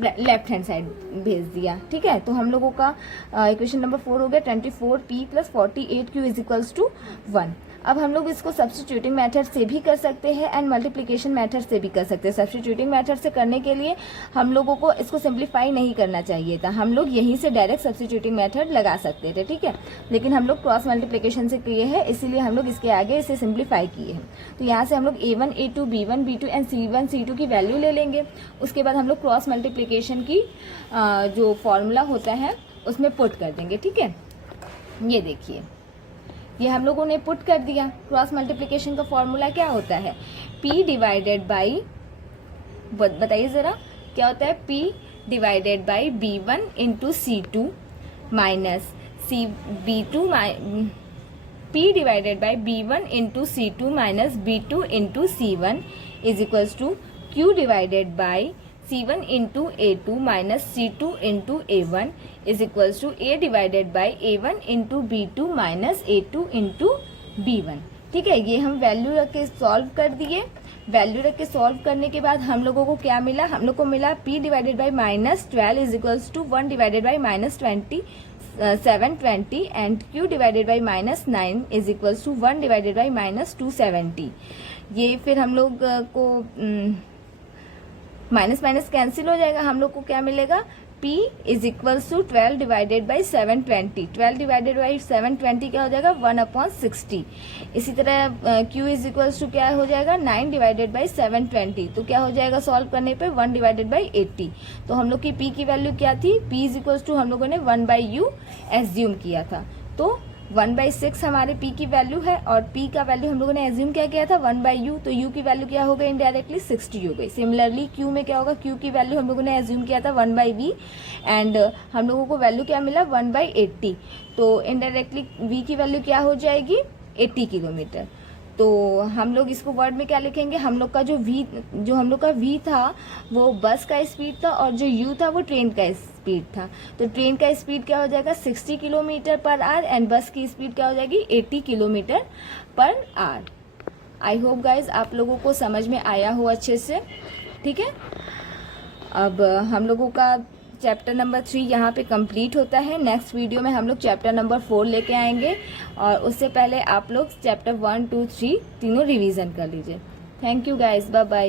लेफ्ट हैंड साइड भेज दिया। ठीक है, तो हम लोगों का इक्वेशन नंबर 4 हो गया 24p plus 48q is equals to 1। अब हम लोग इसको सब्स्टिट्यूटिंग मेथड से भी कर सकते हैं एंड मल्टीप्लिकेशन मेथड से भी कर सकते हैं। सब्स्टिट्यूटिंग मेथड से करने के लिए हम लोगों को इसको सिंप्लीफाई नहीं करना चाहिए था, हम लोग यहीं से डायरेक्ट सब्स्टिट्यूटिंग मेथड लगा सकते थे। ठीक है, लेकिन हम लोग क्रॉस मल्टीप्लिकेशन से किए हैं, इसीलिए हम लोग इसके आगे इसे सिंप्लीफाई किए हैं। तो यहाँ से हम लोग a1 a2 b1 b2 and c1 c2 की वैल्यू ले लेंगे। उसके बाद हम लोग क्रॉस मल्टीप्लिकेशन की जो फॉर्मूला होता है उसमें पुट कर देंगे। ठीक है, ये देखिए, ये हम लोगों ने पुट कर दिया। क्रॉस मल्टीप्लिकेशन का फॉर्मूला क्या होता है, p डिवाइडेड बाई, बताइए जरा क्या होता है, p divided by b1 into c2 minus b2, p divided by b1 into c2 minus b2 into c1 is equals to q divided by c1 into a2 minus c2 into a1 is equals to a divided by a1 into b2 minus a2 into b1। ठीक है, ये हम value रख के solve कर दिए। Value रख के सॉल्व करने के बाद हम लोगों को क्या मिला, हम लोग को मिला p divided by -12 is equals to 1 divided by -720 and q divided by -9 is equals to 1 divided by -270। ये फिर हम लोग को माइनस माइनस कैंसिल हो जाएगा। हम लोग को क्या मिलेगा, p is equals to 12 divided by 720। 12 divided by 720 क्या हो जाएगा, 1/60। इसी तरह q इज इक्वल्स टू क्या हो जाएगा, 9 डिवाइडेड बाई 720। तो क्या हो जाएगा सॉल्व करने पे 1 डिवाइडेड बाई 80। तो हम लोग की p की वैल्यू क्या थी, p इज इक्वल्स टू हम लोगों ने 1/u एज्यूम किया था। तो 1/6 हमारे p की वैल्यू है और p का वैल्यू हम लोगों ने एज्यूम क्या किया था 1/u, तो u की वैल्यू क्या हो गई, इनडायरेक्टली 60 हो गई। सिमिलरली q में क्या होगा, q की वैल्यू हम लोगों ने एज्यूम किया था 1/v एंड हम लोगों को वैल्यू क्या मिला 1/80। तो इनडायरेक्टली v की वैल्यू क्या हो जाएगी 80 किलोमीटर। तो हम लोग इसको वर्ड में क्या लिखेंगे, हम लोग का जो हम लोग का v था वो बस का स्पीड था और जो u था वो ट्रेन का स्पीड था। तो ट्रेन का स्पीड क्या हो जाएगा 60 किलोमीटर पर आवर एंड बस की स्पीड क्या हो जाएगी 80 kilometre per our. I hope guys आप लोगों को समझ में आया हो अच्छे से। ठीक है, अब हम लोगों का चैप्टर नंबर 3 यहाँ पे कंप्लीट होता है। नेक्स्ट वीडियो में हम लोग चैप्टर नंबर 4 लेके आएंगे और उससे पहले आप लोग चैप्टर 1, 2, 3 तीनों रिवीजन कर लीजिए। Thank you guys, bye bye.